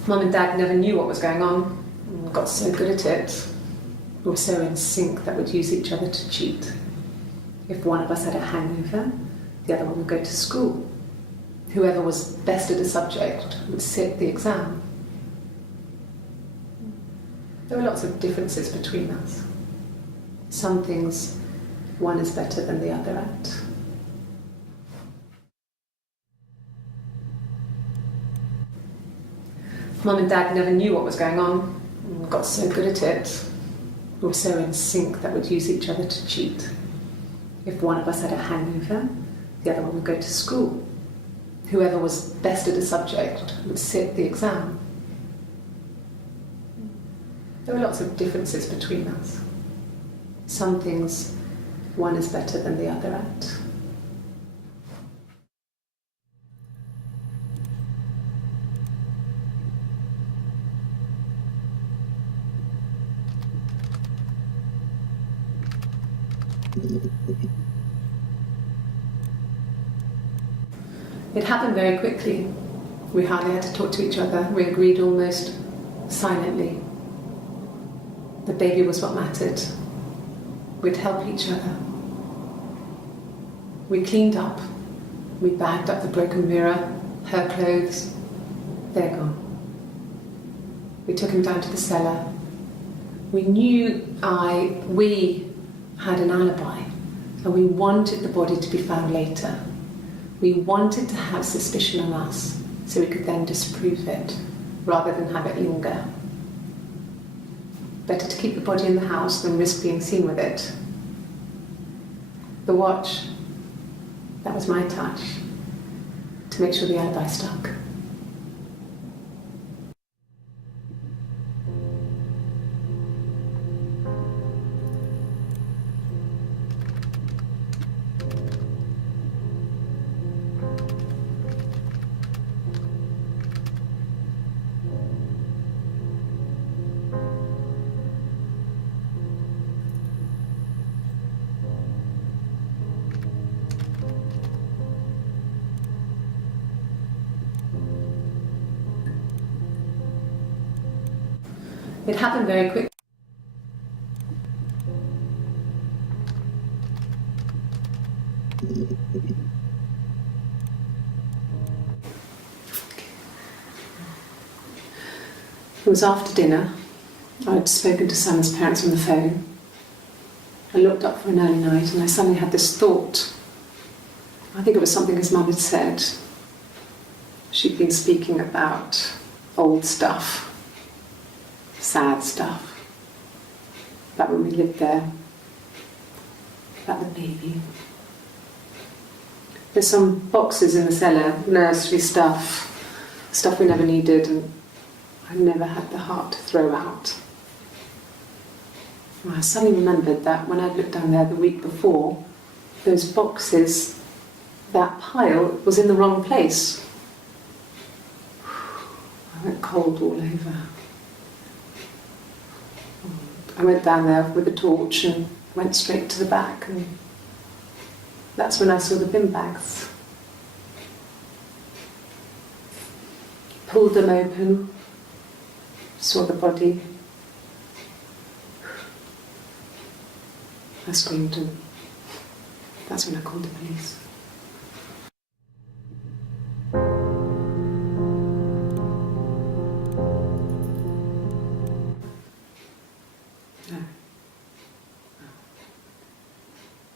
Mum and Dad never knew what was going on. We got so good at it. We were so in sync that we'd use each other to cheat. If one of us had a hangover, the other one would go to school. Whoever was best at a subject would sit the exam. There were lots of differences between us. Some things one is better than the other at. Mum and Dad never knew what was going on. We got so good at it. We were so in sync that we'd use each other to cheat. If one of us had a hangover, the other one would go to school. whoever was best at a subject would sit the exam. There were lots of differences between us. Some things one is better than the other at. It happened very quickly. We hardly had to talk to each other. We agreed almost silently. The baby was what mattered. We'd help each other. We cleaned up. We bagged up the broken mirror, her clothes. They're gone. We took him down to the cellar. We knew we had an alibi, and we wanted the body to be found later. We wanted to have suspicion on us so we could then disprove it rather than have it linger. Better to keep the body in the house than risk being seen with it. The watch, that was my touch to make sure the alibi stuck. It happened very quickly. It was after dinner. I'd spoken to Sam's parents on the phone. I looked up for an early night and I suddenly had this thought. I think it was something his mum had said. She'd been speaking about old stuff. Sad stuff, about when we lived there, about the baby. There's some boxes in the cellar, nursery stuff we never needed, and I never had the heart to throw out. And I suddenly remembered that when I'd looked down there the week before, those boxes, that pile was in the wrong place. I went cold all over. I went down there with a torch and went straight to the back, and that's when I saw the bin bags. Pulled them open, saw the body. I screamed, and that's when I called the police.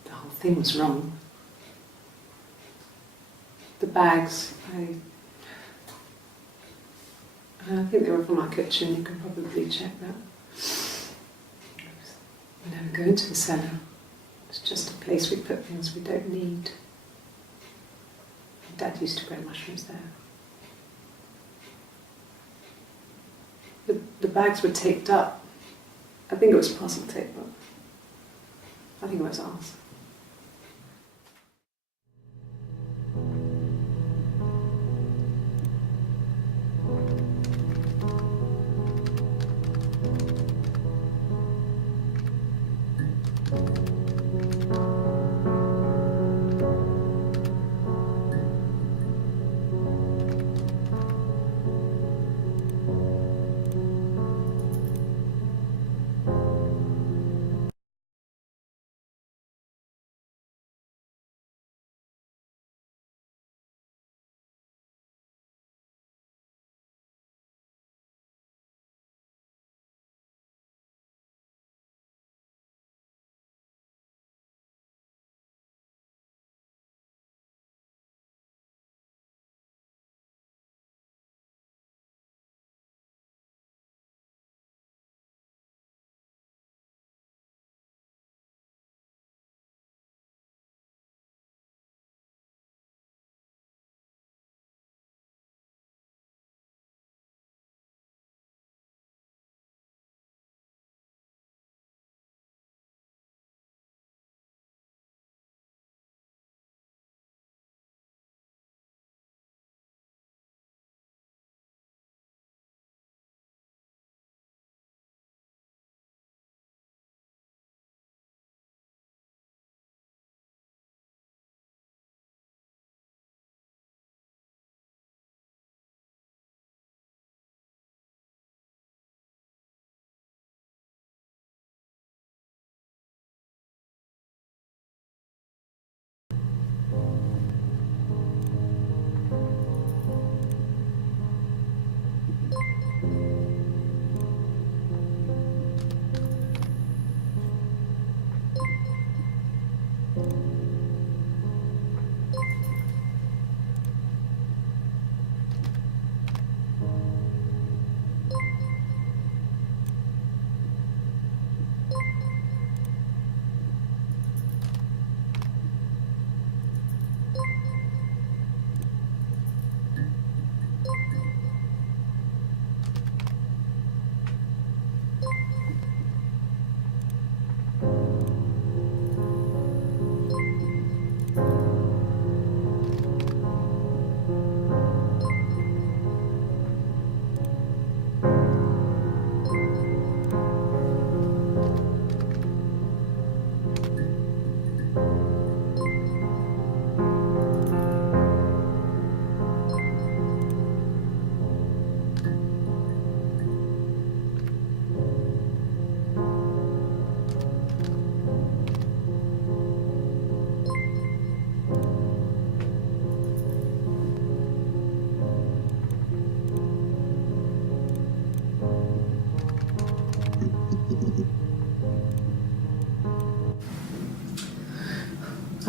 The thing was wrong. The bags, I think they were from our kitchen. You can probably check that. We never go into the cellar. It's just a place we put things we don't need. Dad used to grow mushrooms there. The bags were taped up. I think it was parcel tape, but I think it was ours.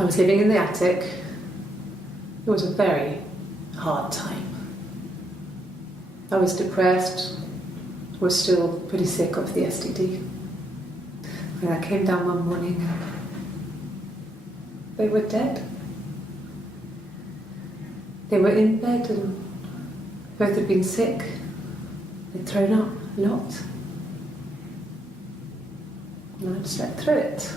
I was living in the attic. It was a very hard time. I was depressed, was still pretty sick of the STD. When I came down one morning, they were dead. They were in bed and both had been sick. They'd thrown up a lot. And I slept through it.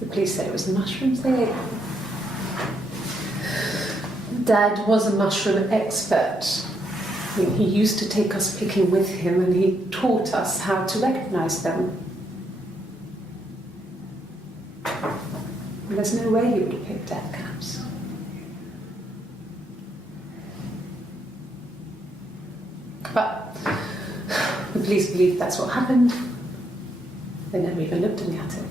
The police said it was the mushrooms they ate. Dad was a mushroom expert. He used to take us picking with him and he taught us how to recognise them. And there's no way he would have picked death caps. But the police believe that's what happened. They never even looked in the attic.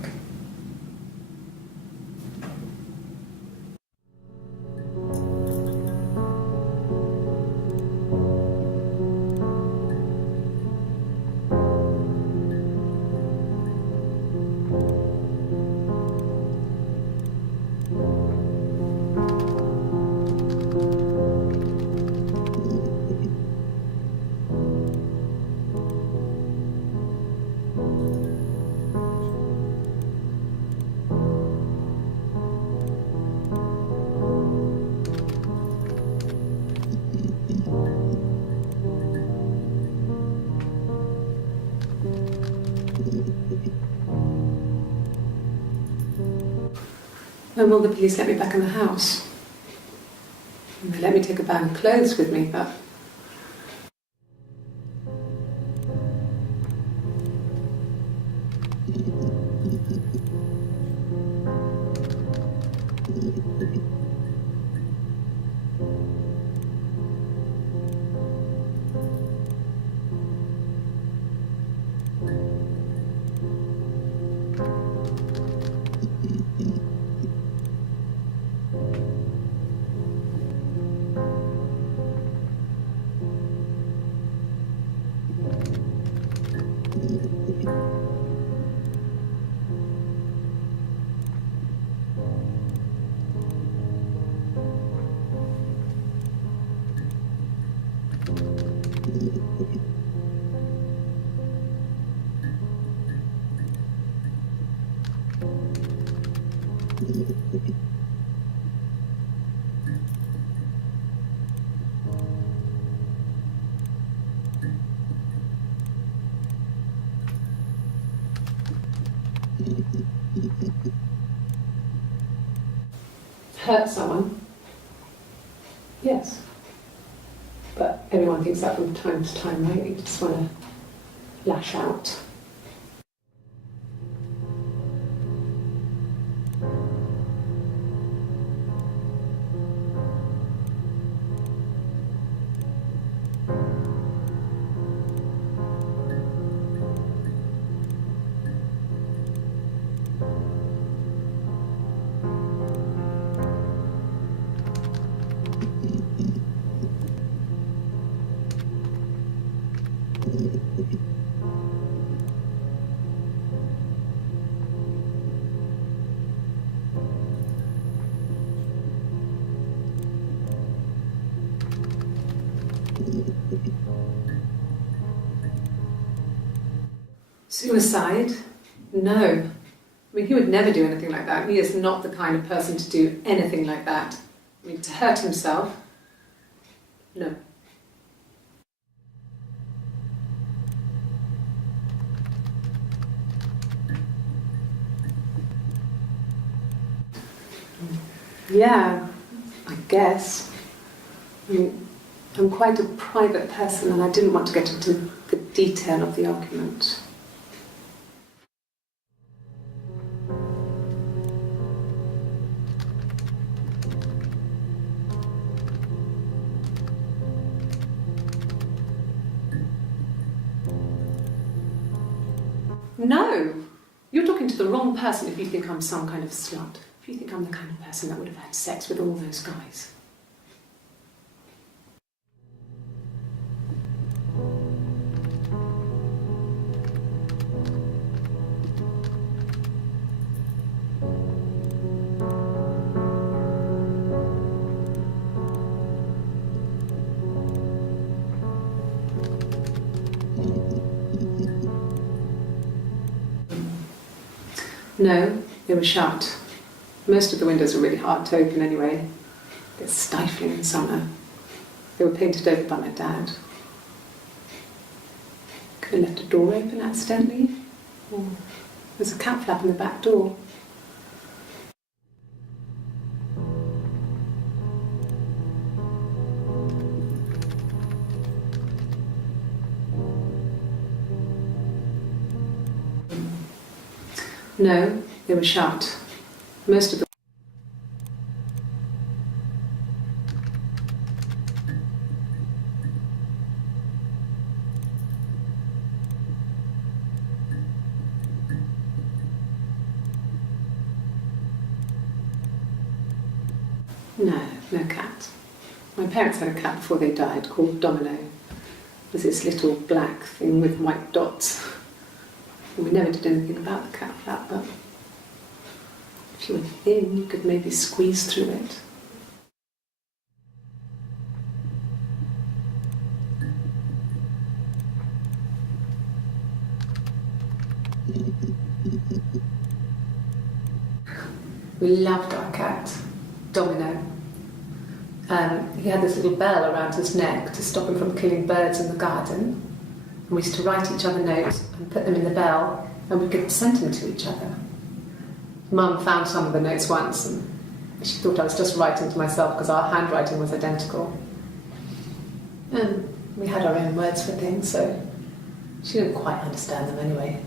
When will the police let me back in the house? And they let me take a bag of clothes with me, but hurt someone? Yes. But everyone thinks that from time to time, right? You just want to lash out. Suicide? No. I mean, he would never do anything like that. He is not the kind of person to do anything like that. I mean, to hurt himself? No. Yeah, I guess. I mean, I'm quite a private person and I didn't want to get into the detail of the argument. No! You're talking to the wrong person if you think I'm some kind of slut. If you think I'm the kind of person that would have had sex with all those guys. No, they were shut. Most of the windows were really hard to open anyway. They're stifling in summer. They were painted over by my dad. Could have left a door open accidentally. Or there's a cat flap in the back door. No, they were shut. Most of the No cat. My parents had a cat before they died called Domino. It was this little black thing with white dots. And we never did anything about the cat flap, but if you were thin, you could maybe squeeze through it. We loved our cat, Domino. He had this little bell around his neck to stop him from killing birds in the garden. And we used to write each other notes and put them in the bell, and we could send them to each other. Mum found some of the notes once, and she thought I was just writing to myself because our handwriting was identical. And we had our own words for things, so she didn't quite understand them anyway.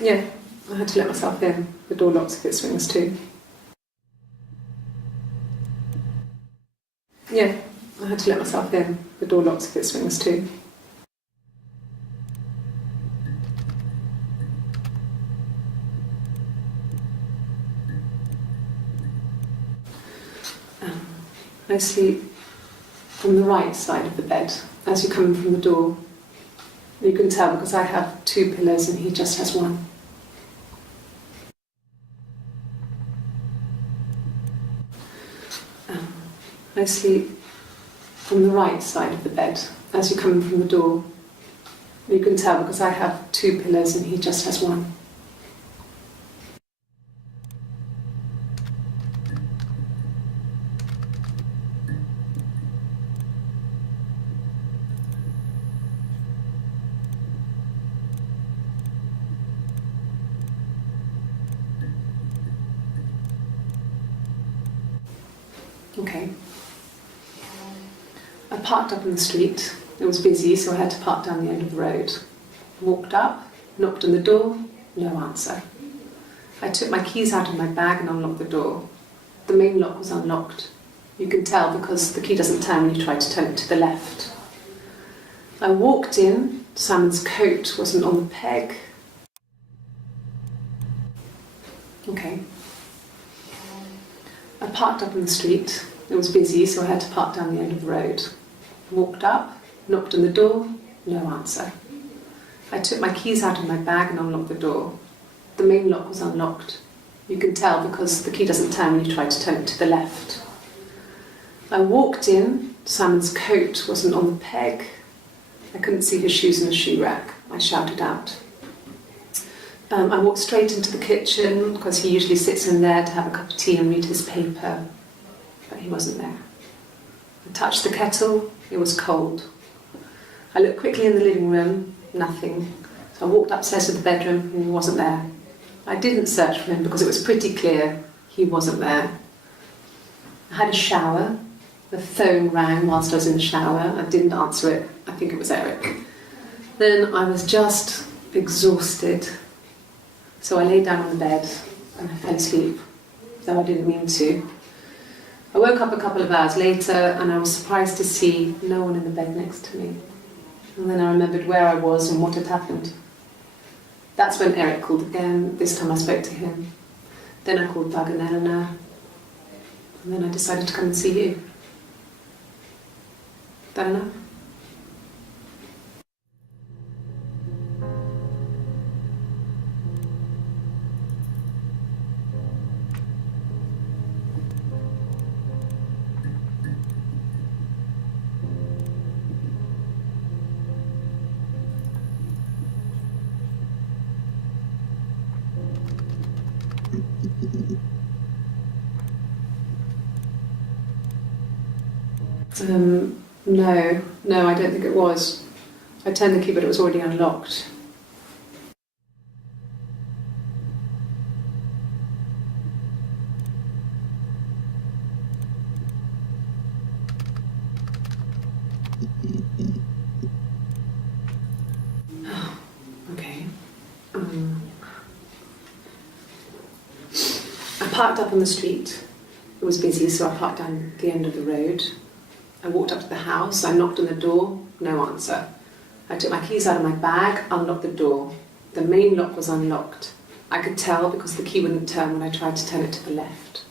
Yeah, I had to let myself in. The door locks if it swings too. Yeah, I had to let myself in. The door locks if it swings too. I sleep on the right side of the bed as you come in from the door. You can tell because I have two pillows and he just has one. I sleep on the right side of the bed as you come in from the door. You can tell because I have two pillows and he just has one. Okay. I parked up in the street. It was busy, so I had to park down the end of the road. Walked up, knocked on the door, no answer. I took my keys out of my bag and unlocked the door. The main lock was unlocked. You can tell because the key doesn't turn when you try to turn it to the left. I walked in. Simon's coat wasn't on the peg. Okay. I parked up in the street. It was busy, so I had to park down the end of the road. Walked up, knocked on the door, no answer. I took my keys out of my bag and unlocked the door. The main lock was unlocked. You can tell because the key doesn't turn when you try to turn it to the left. I walked in. Simon's coat wasn't on the peg. I couldn't see his shoes in the shoe rack. I shouted out. I walked straight into the kitchen because he usually sits in there to have a cup of tea and read his paper, but he wasn't there. I touched the kettle, it was cold. I looked quickly in the living room, nothing. So I walked upstairs to the bedroom and he wasn't there. I didn't search for him because it was pretty clear he wasn't there. I had a shower. The phone rang whilst I was in the shower. I didn't answer it. I think it was Eric. Then I was just exhausted. So I lay down on the bed and I fell asleep, though I didn't mean to. I woke up a couple of hours later and I was surprised to see no one in the bed next to me. And then I remembered where I was and what had happened. That's when Eric called again. This time I spoke to him. Then I called Doug and Eleanor. And then I decided to come and see you. That enough? No, I don't think it was. I turned the key, but it was already unlocked. Oh, okay. I parked up on the street. It was busy, so I parked down the end of the road. I walked up to the house, I knocked on the door, no answer. I took my keys out of my bag, unlocked the door. The main lock was unlocked. I could tell because the key wouldn't turn when I tried to turn it to the left.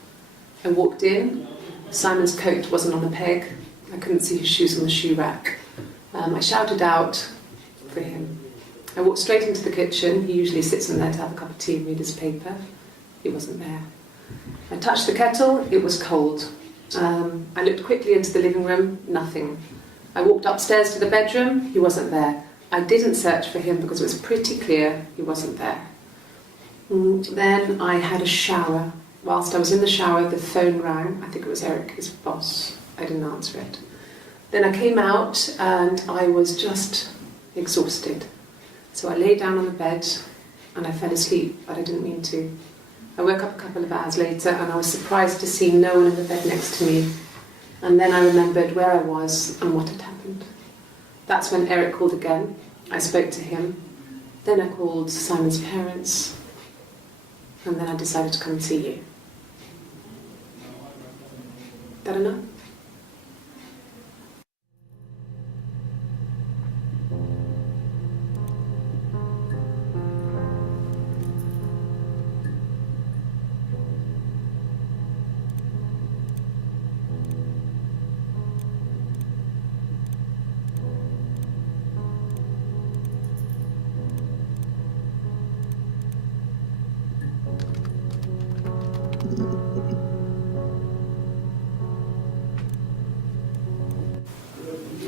I walked in, Simon's coat wasn't on the peg. I couldn't see his shoes on the shoe rack. I shouted out for him. I walked straight into the kitchen. He usually sits in there to have a cup of tea and read his paper. He wasn't there. I touched the kettle, it was cold. I looked quickly into the living room, nothing. I walked upstairs to the bedroom, he wasn't there. I didn't search for him because it was pretty clear he wasn't there. Then I had a shower. Whilst I was in the shower, the phone rang. I think it was Eric, his boss. I didn't answer it. Then I came out and I was just exhausted. So I lay down on the bed and I fell asleep, but I didn't mean to. I woke up a couple of hours later and I was surprised to see no one in the bed next to me. And then I remembered where I was and what had happened. That's when Eric called again. I spoke to him. Then I called Simon's parents. And then I decided to come and see you. That enough?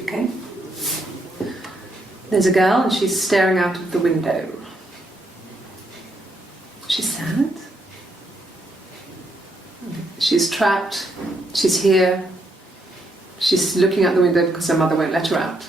Okay. There's a girl and she's staring out of the window. She's sad. She's trapped. She's here. She's looking out the window because her mother won't let her out.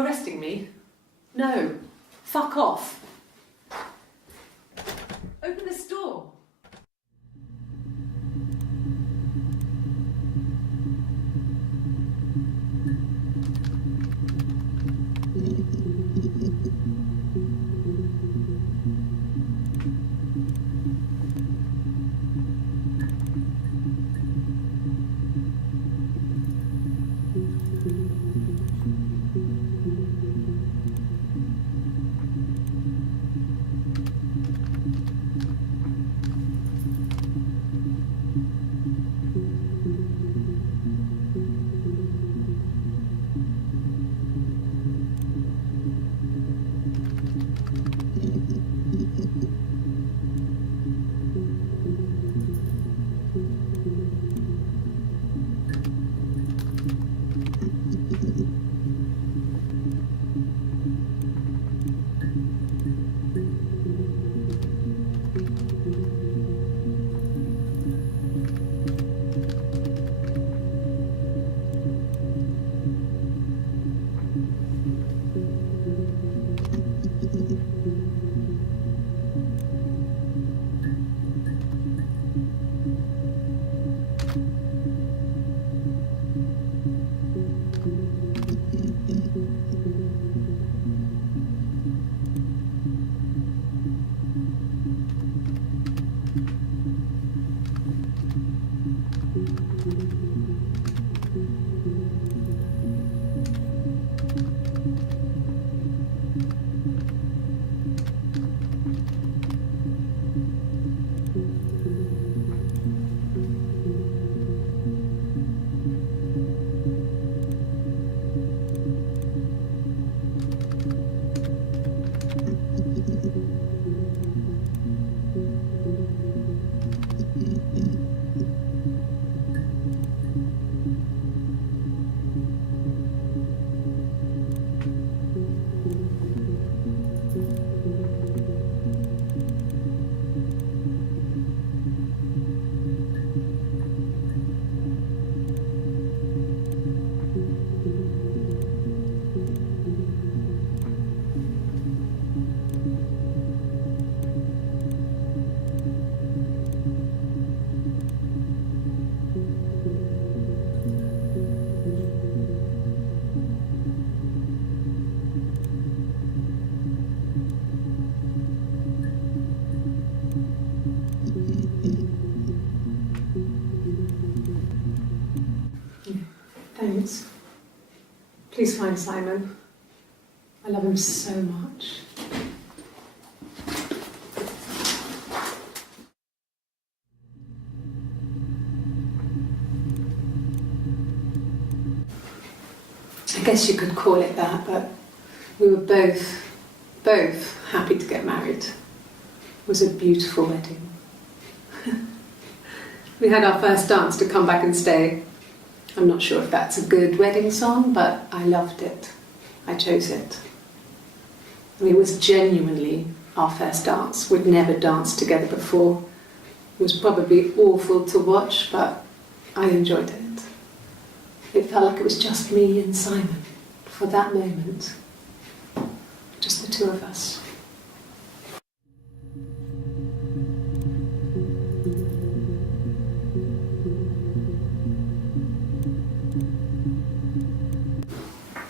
you arresting me? No. Fuck off. Open this door. Thanks. Please find Simon. I love him so much. I guess you could call it that, but we were both happy to get married. It was a beautiful wedding. We had our first dance to Come Back and Stay. I'm not sure if that's a good wedding song, but I loved it. I chose it. I mean, it was genuinely our first dance. We'd never danced together before. It was probably awful to watch, but I enjoyed it. It felt like it was just me and Simon for that moment. Just the two of us.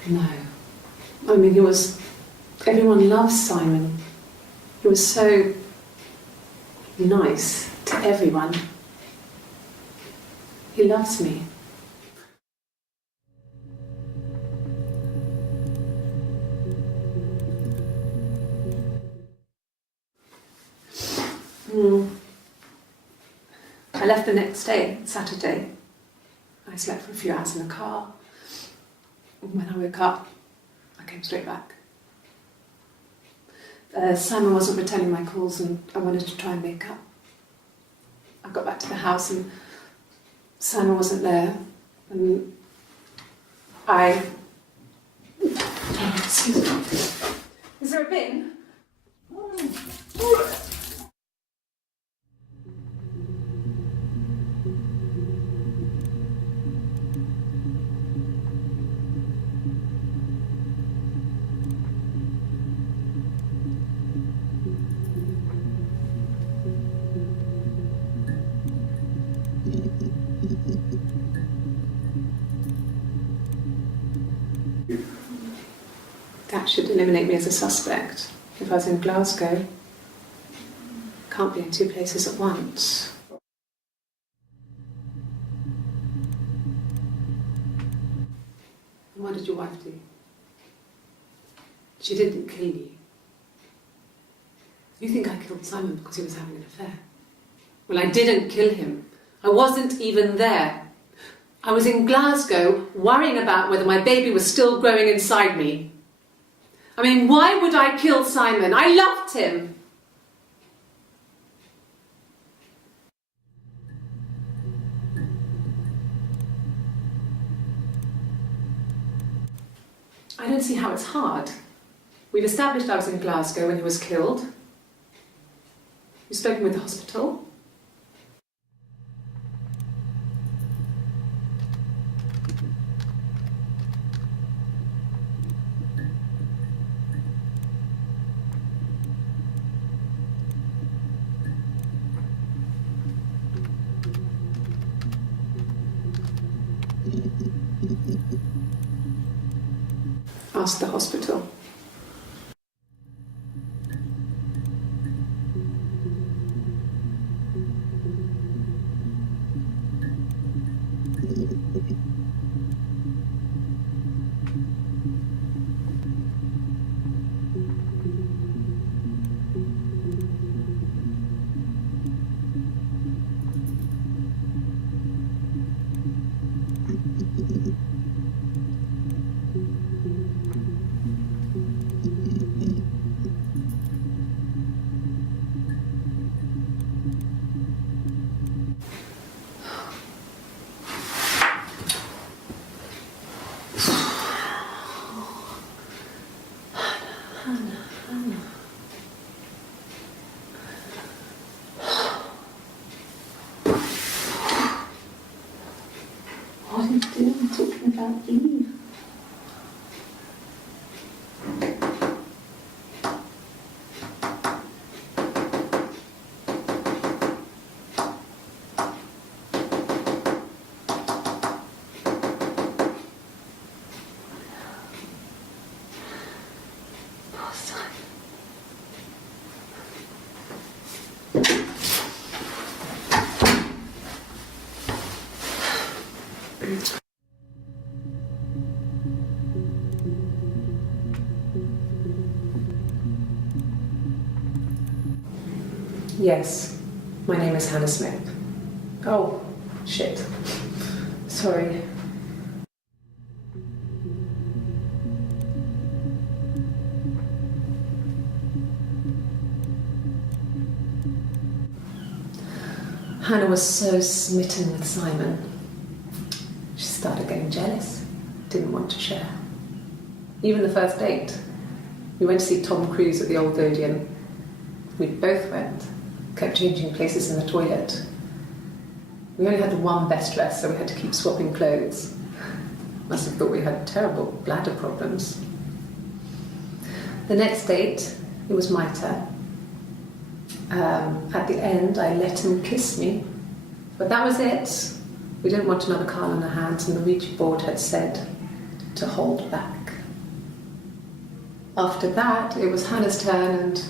No. I mean, everyone loves Simon. He was so nice to everyone. He loves me. I left the next day, Saturday. I slept for a few hours in the car. When I woke up, I came straight back. Simon wasn't returning my calls and I wanted to try and make up. I got back to the house and Simon wasn't there. And excuse me. Is there a bin? That should eliminate me as a suspect. If I was in Glasgow, can't be in two places at once. And what did your wife do? She didn't kill you. You think I killed Simon because he was having an affair? Well, I didn't kill him. I wasn't even there. I was in Glasgow worrying about whether my baby was still growing inside me. I mean, why would I kill Simon? I loved him. I don't see how it's hard. We've established I was in Glasgow when he was killed. You've spoken with the hospital. Ask the hospital. What are you doing? I'm talking about Eve. Poor Simon. Yes, my name is Hannah Smith. Oh, shit. Sorry. Hannah was so smitten with Simon. She started getting jealous, didn't want to share. Even the first date. We went to see Tom Cruise at the Old Odeon. We both went, kept changing places in the toilet. We only had the one best dress, so we had to keep swapping clothes. Must have thought we had terrible bladder problems. The next date, it was my turn. At the end, I let him kiss me, but that was it. We didn't want another Carl on our hands, and the Ouija board had said to hold back. After that, it was Hannah's turn, and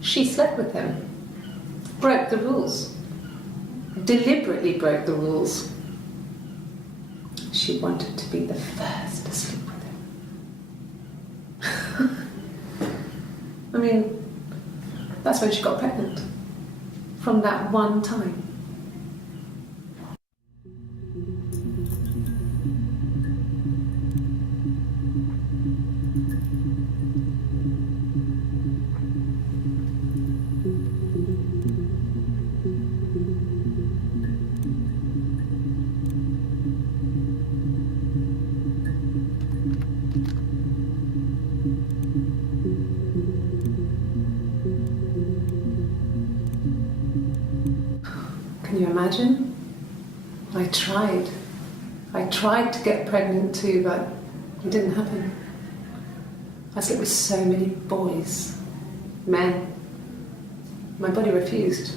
she slept with him. Broke the rules. Deliberately broke the rules. She wanted to be the first to sleep with him. I mean, that's when she got pregnant. From that one time. Can you imagine? I tried to get pregnant too, but it didn't happen. I slept with so many boys, men. My body refused.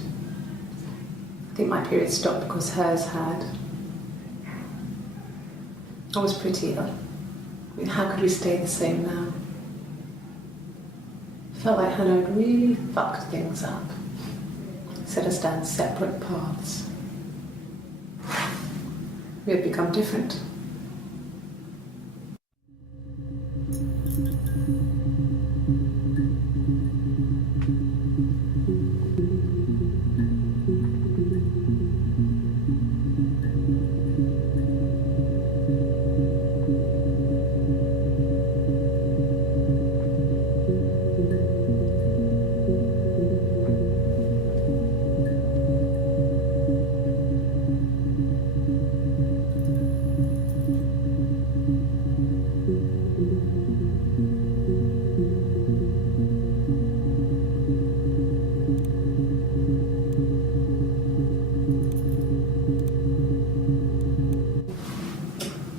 I think my period stopped because hers had. I was pretty ill. I mean, how could we stay the same now? Felt like Hannah had really fucked things up. Set us down separate paths. We had become different.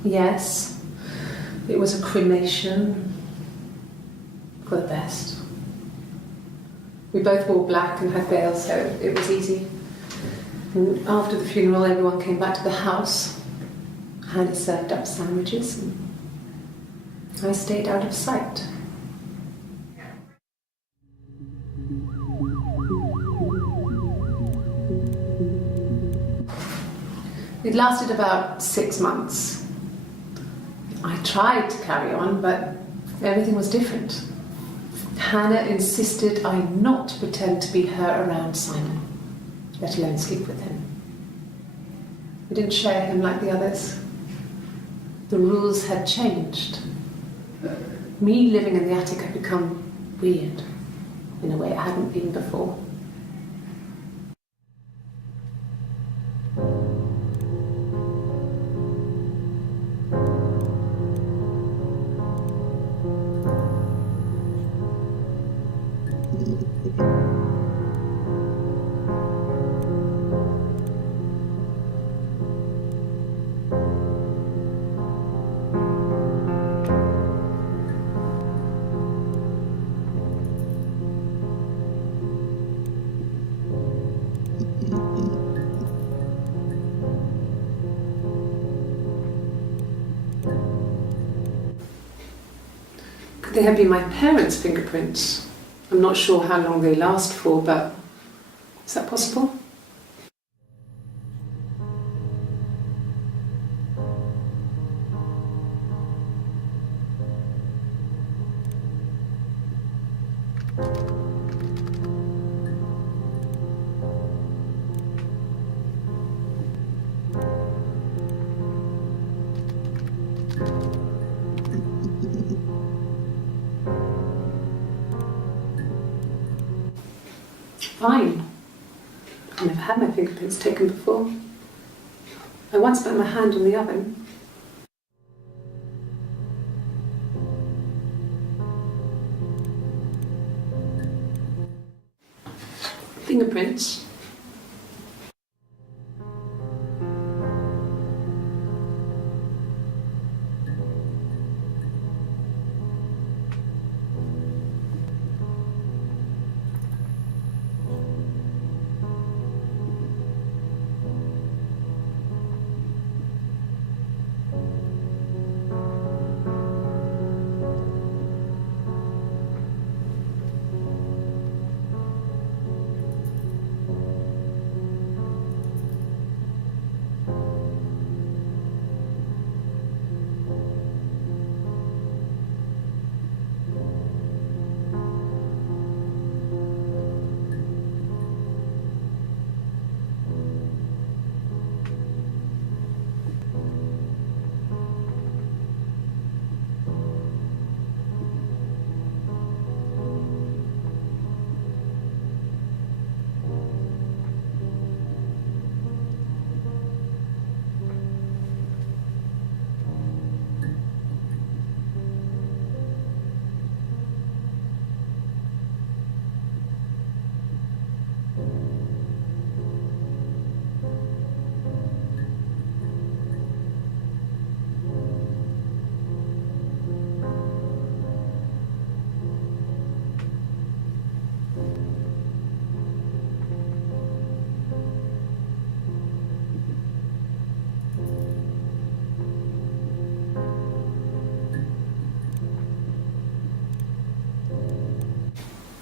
Yes, it was a cremation for the best. We both wore black and had veils, so it was easy. And after the funeral, everyone came back to the house. Hannah served up sandwiches, and I stayed out of sight. It lasted about 6 months. I tried to carry on, but everything was different. Hannah insisted I not pretend to be her around Simon, let alone sleep with him. We didn't share him like the others. The rules had changed. Me living in the attic had become weird in a way it hadn't been before. They had been my parents' fingerprints. I'm not sure how long they last for, but is that possible? Fine. I've never had my fingerprints taken before. I once put my hand on the oven. Fingerprints.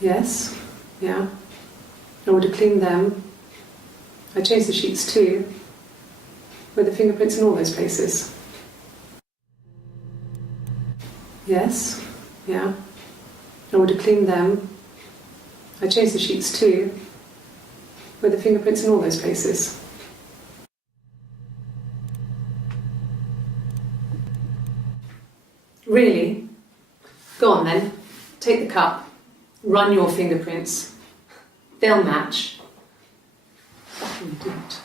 Yes, yeah. I would have cleaned them. I changed the sheets too, with the fingerprints in all those places. Yes, yeah. I would have cleaned them. I changed the sheets too, with the fingerprints in all those places. Really? Go on then. Take the cup. Run your fingerprints. They'll match. You didn't.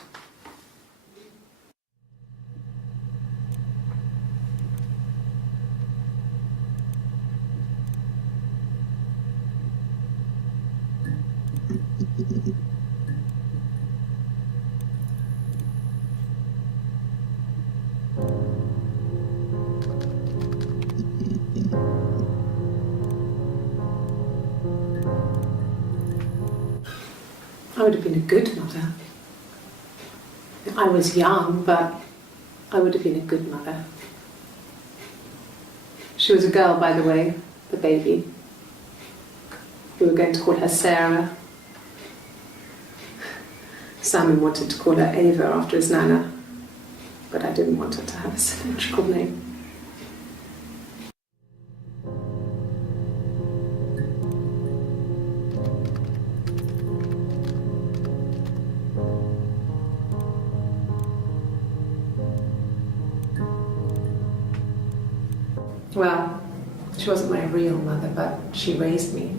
I would have been a good mother. I was young, but I would have been a good mother. She was a girl, by the way, the baby. We were going to call her Sarah. Simon wanted to call her Ava after his nana, but I didn't want her to have a symmetrical name. Well, she wasn't my real mother, but she raised me.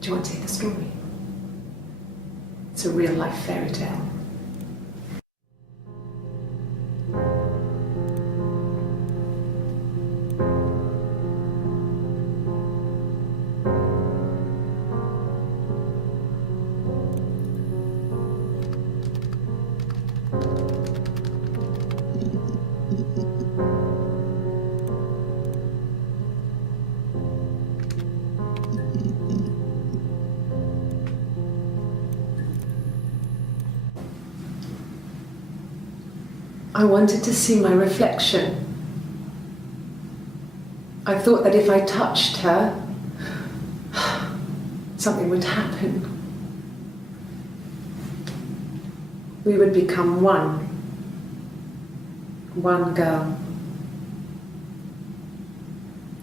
Do you want to hear the story? It's a real-life fairy tale. I wanted to see my reflection. I thought that if I touched her, something would happen. We would become one. One girl.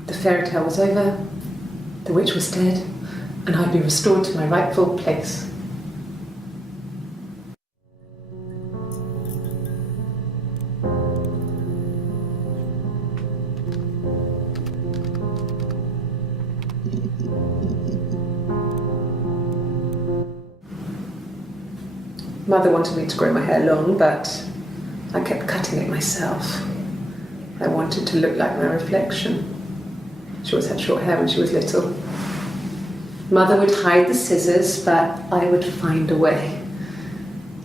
The fairy tale was over, the witch was dead, and I'd be restored to my rightful place. Mother wanted me to grow my hair long, but I kept cutting it myself. I wanted to look like my reflection. She always had short hair when she was little. Mother would hide the scissors, but I would find a way.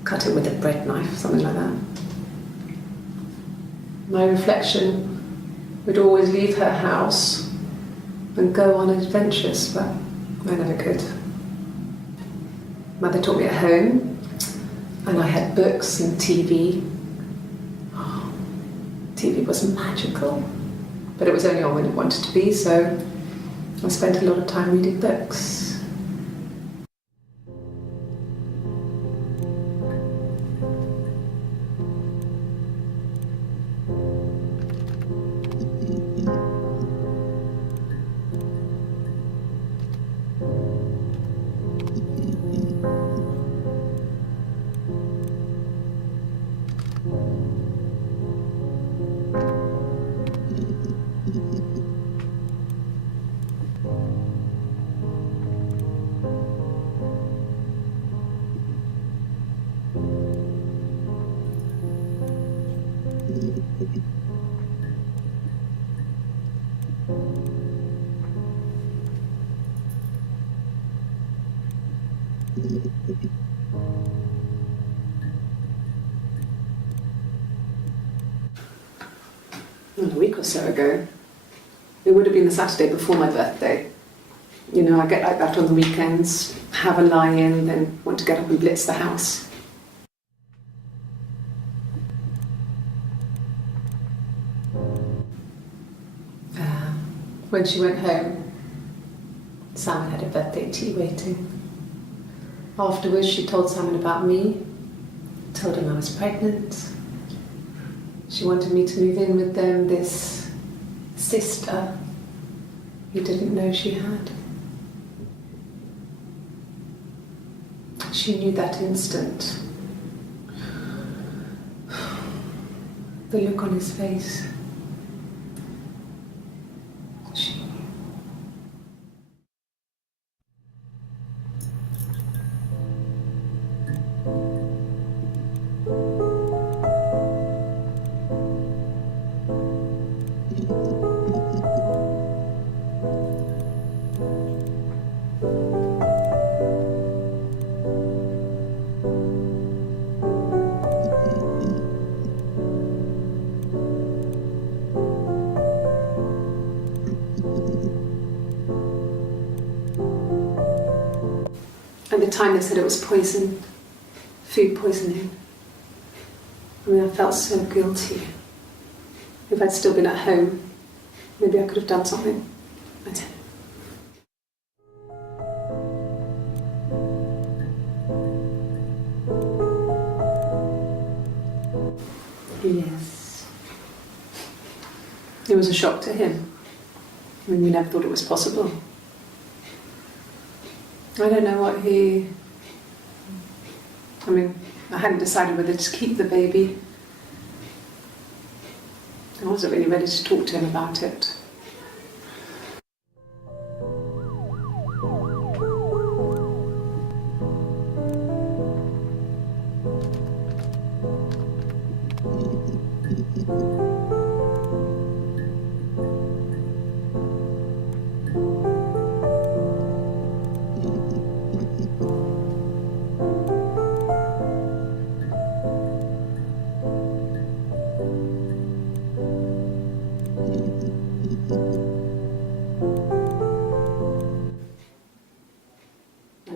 Cut it with a bread knife, something like that. My reflection would always leave her house and go on adventures, but I never could. Mother taught me at home, and I had books and TV. Oh, TV was magical, but it was only on when it wanted to be, so I spent a lot of time reading books. A week or so ago. It would have been the Saturday before my birthday. You know, I get like that on the weekends, have a lie-in, then want to get up and blitz the house. When she went home, Simon had a birthday tea waiting. Afterwards, she told Simon about me, told him I was pregnant. She wanted me to move in with them, this sister he didn't know she had. She knew that instant. The look on his face. She knew. At the time they said it was poison, food poisoning. I mean, I felt so guilty. If I'd still been at home, maybe I could have done something. I didn't. Yes. It was a shock to him. I mean, we never thought it was possible. I don't know what I hadn't decided whether to keep the baby. I wasn't really ready to talk to him about it.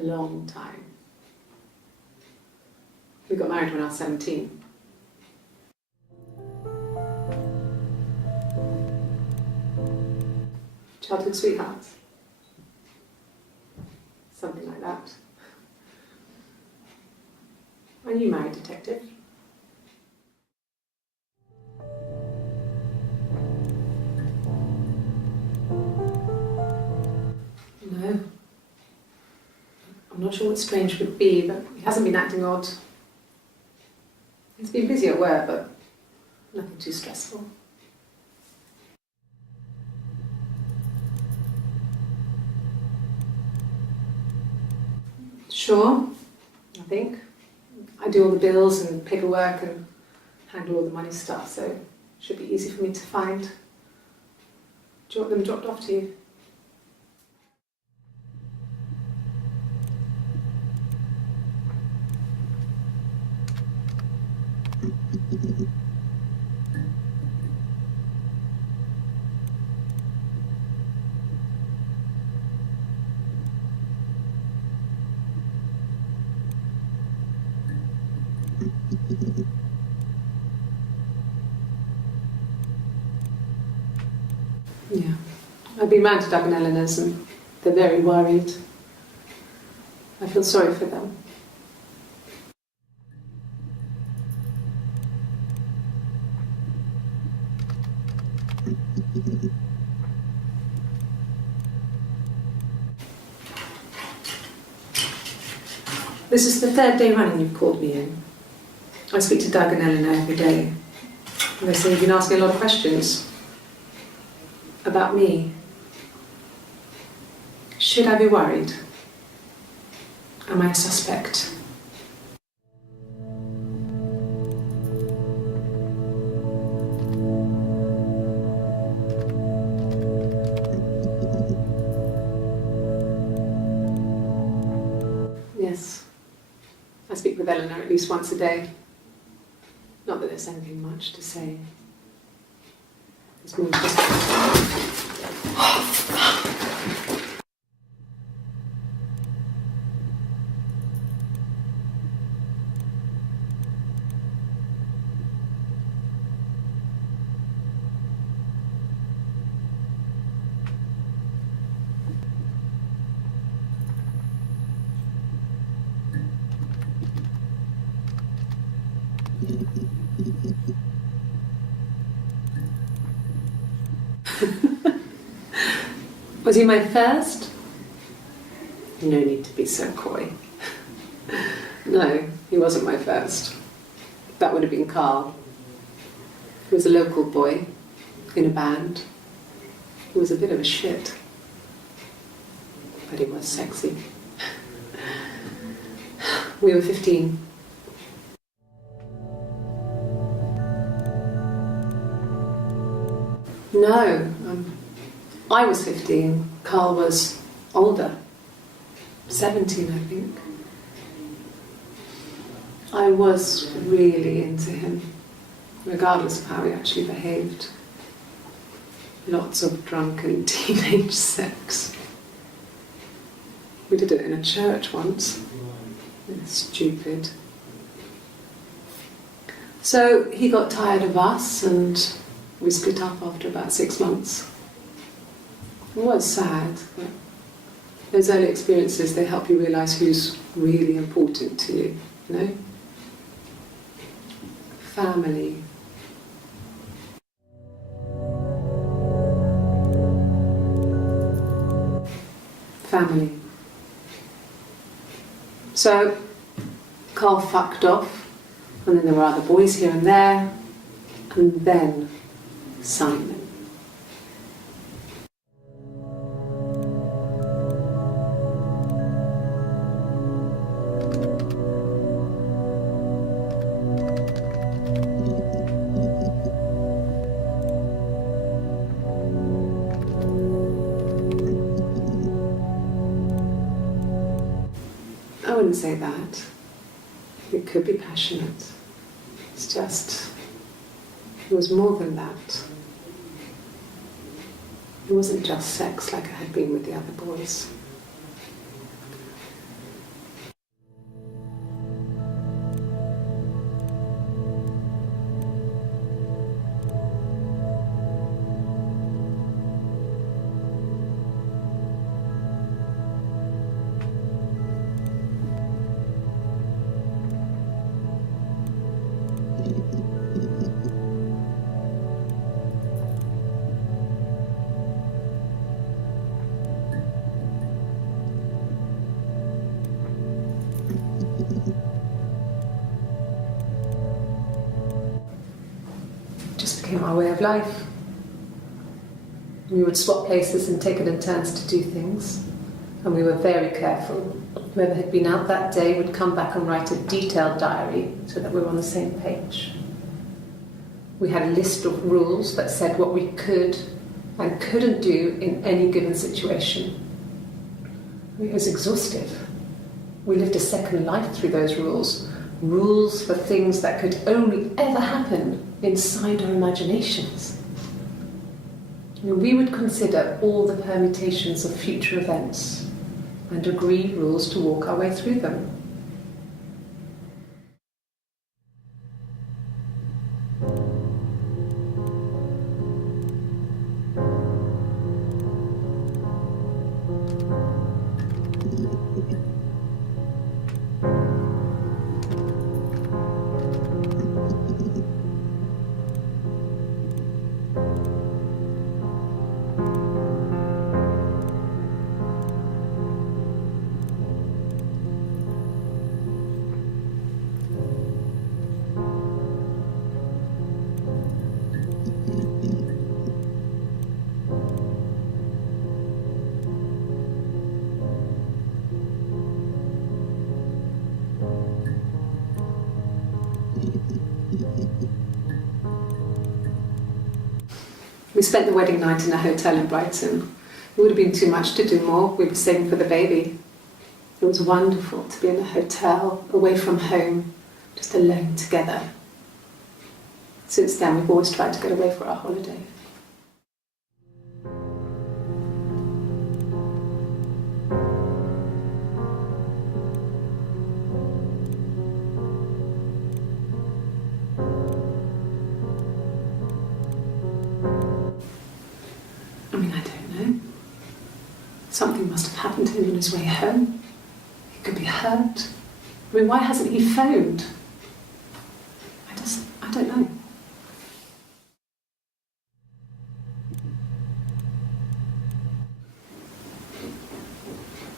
Long time. We got married when I was 17. Childhood sweethearts. Something like that. Are you married, detective? No. I'm not sure what strange would be, but he hasn't been acting odd. He's been busy at work, but nothing too stressful. Sure, I think. I do all the bills and paperwork and handle all the money stuff, so it should be easy for me to find. Do you want them dropped off to you? Yeah. I've been round to Doug and Eleanor's and they're very worried. I feel sorry for them. This is the third day running you've called me in. I speak to Doug and Eleanor every day. And they say you've been asking a lot of questions about me. Should I be worried? Am I a suspect? Yes. I speak with Eleanor at least once a day. Not that there's anything much to say. It's more just... Was he my first? No need to be so coy. No, he wasn't my first. That would have been Carl. He was a local boy in a band. He was a bit of a shit, but he was sexy. We were 15. No, I was 15. Carl was older, 17, I think. I was really into him, regardless of how he actually behaved. Lots of drunken teenage sex. We did it in a church once. It's stupid. So he got tired of us and we split up after about 6 months. It was sad, but those early experiences, they help you realise who's really important to you, you know? Family. Family. So, Carl fucked off, and then there were other boys here and there, and then Simon. I wouldn't say that. It could be passionate. It's just, it was more than that. It wasn't just sex like I had been with the other boys. Became our way of life. We would swap places and take it in turns to do things, and we were very careful. Whoever had been out that day would come back and write a detailed diary so that we were on the same page. We had a list of rules that said what we could and couldn't do in any given situation. It was exhaustive. We lived a second life through those rules. Rules for things that could only ever happen inside our imaginations. We would consider all the permutations of future events and agree rules to walk our way through them. We spent the wedding night in a hotel in Brighton. It would have been too much to do more. We were saving for the baby. It was wonderful to be in a hotel, away from home, just alone together. Since then, we've always tried to get away for our holiday. Something must have happened to him on his way home. He could be hurt. I mean, why hasn't he phoned? I don't know.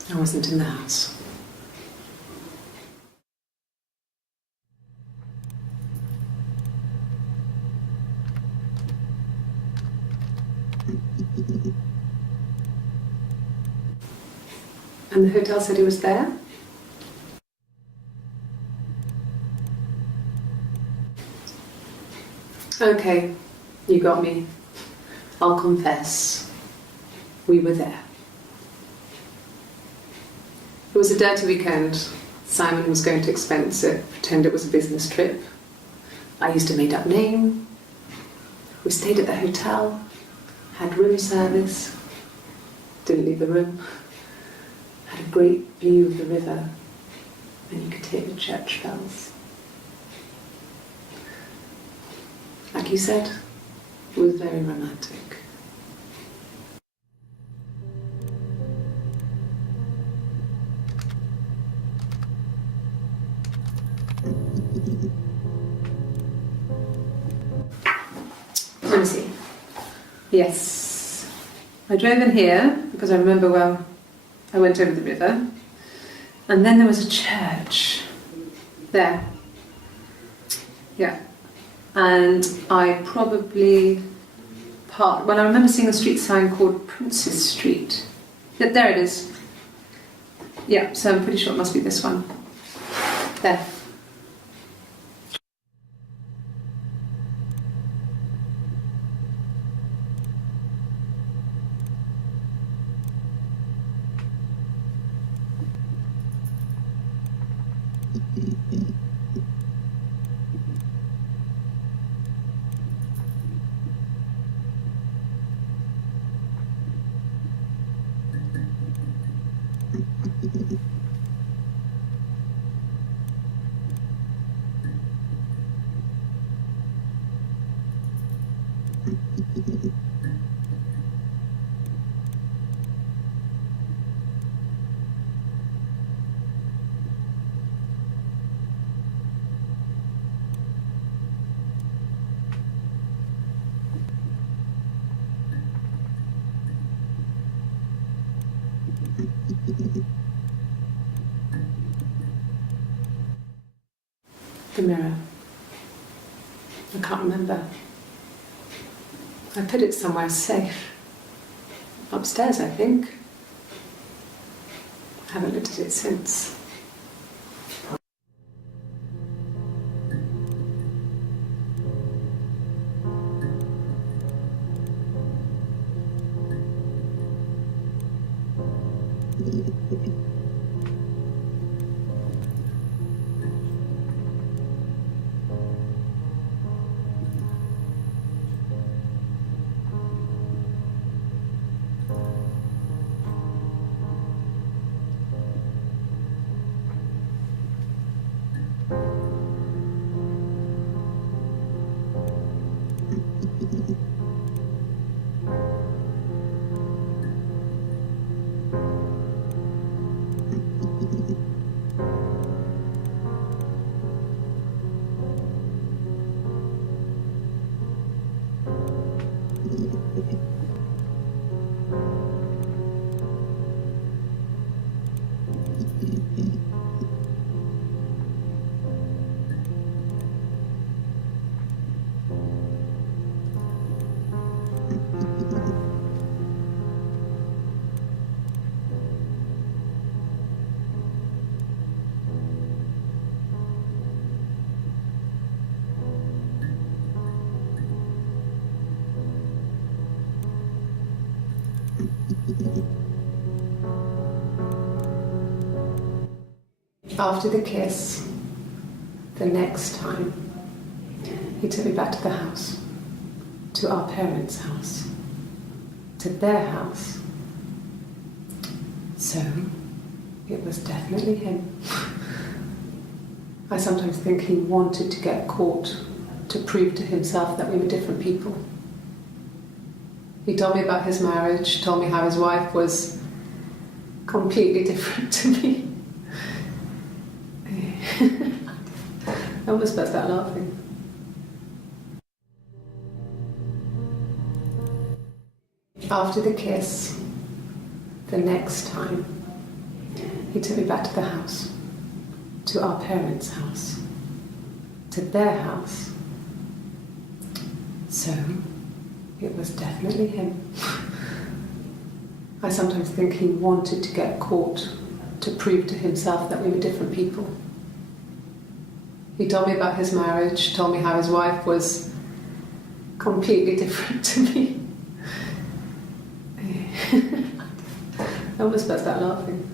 I wasn't in the house. And the hotel said he was there? Okay, you got me. I'll confess. We were there. It was a dirty weekend. Simon was going to expense it, pretend it was a business trip. I used a made-up name. We stayed at the hotel, had room service, didn't leave the room, had a great view of the river, and you could hear the church bells. Like you said, it was very romantic. Let me see. Yes. I drove in here because I remember, well, I went over the river, and then there was a church there. Yeah. And I probably parked, well, I remember seeing a street sign called Princess Street. Yeah, there it is. Yeah, so I'm pretty sure it must be this one. There. The mirror. I can't remember. I put it somewhere safe. Upstairs, I think. I haven't looked at it since. After the kiss, the next time, he took me back to the house, to our parents' house, to their house. So, it was definitely him. I sometimes think he wanted to get caught to prove to himself that we were different people. He told me about his marriage, told me how his wife was completely different to me. I almost burst out laughing. After the kiss, the next time, He took me back to the house, to our parents' house, to their house. So, it was definitely him. I sometimes think he wanted to get caught to prove to himself that we were different people. He told me about his marriage, told me how his wife was completely different to me. I almost burst out laughing.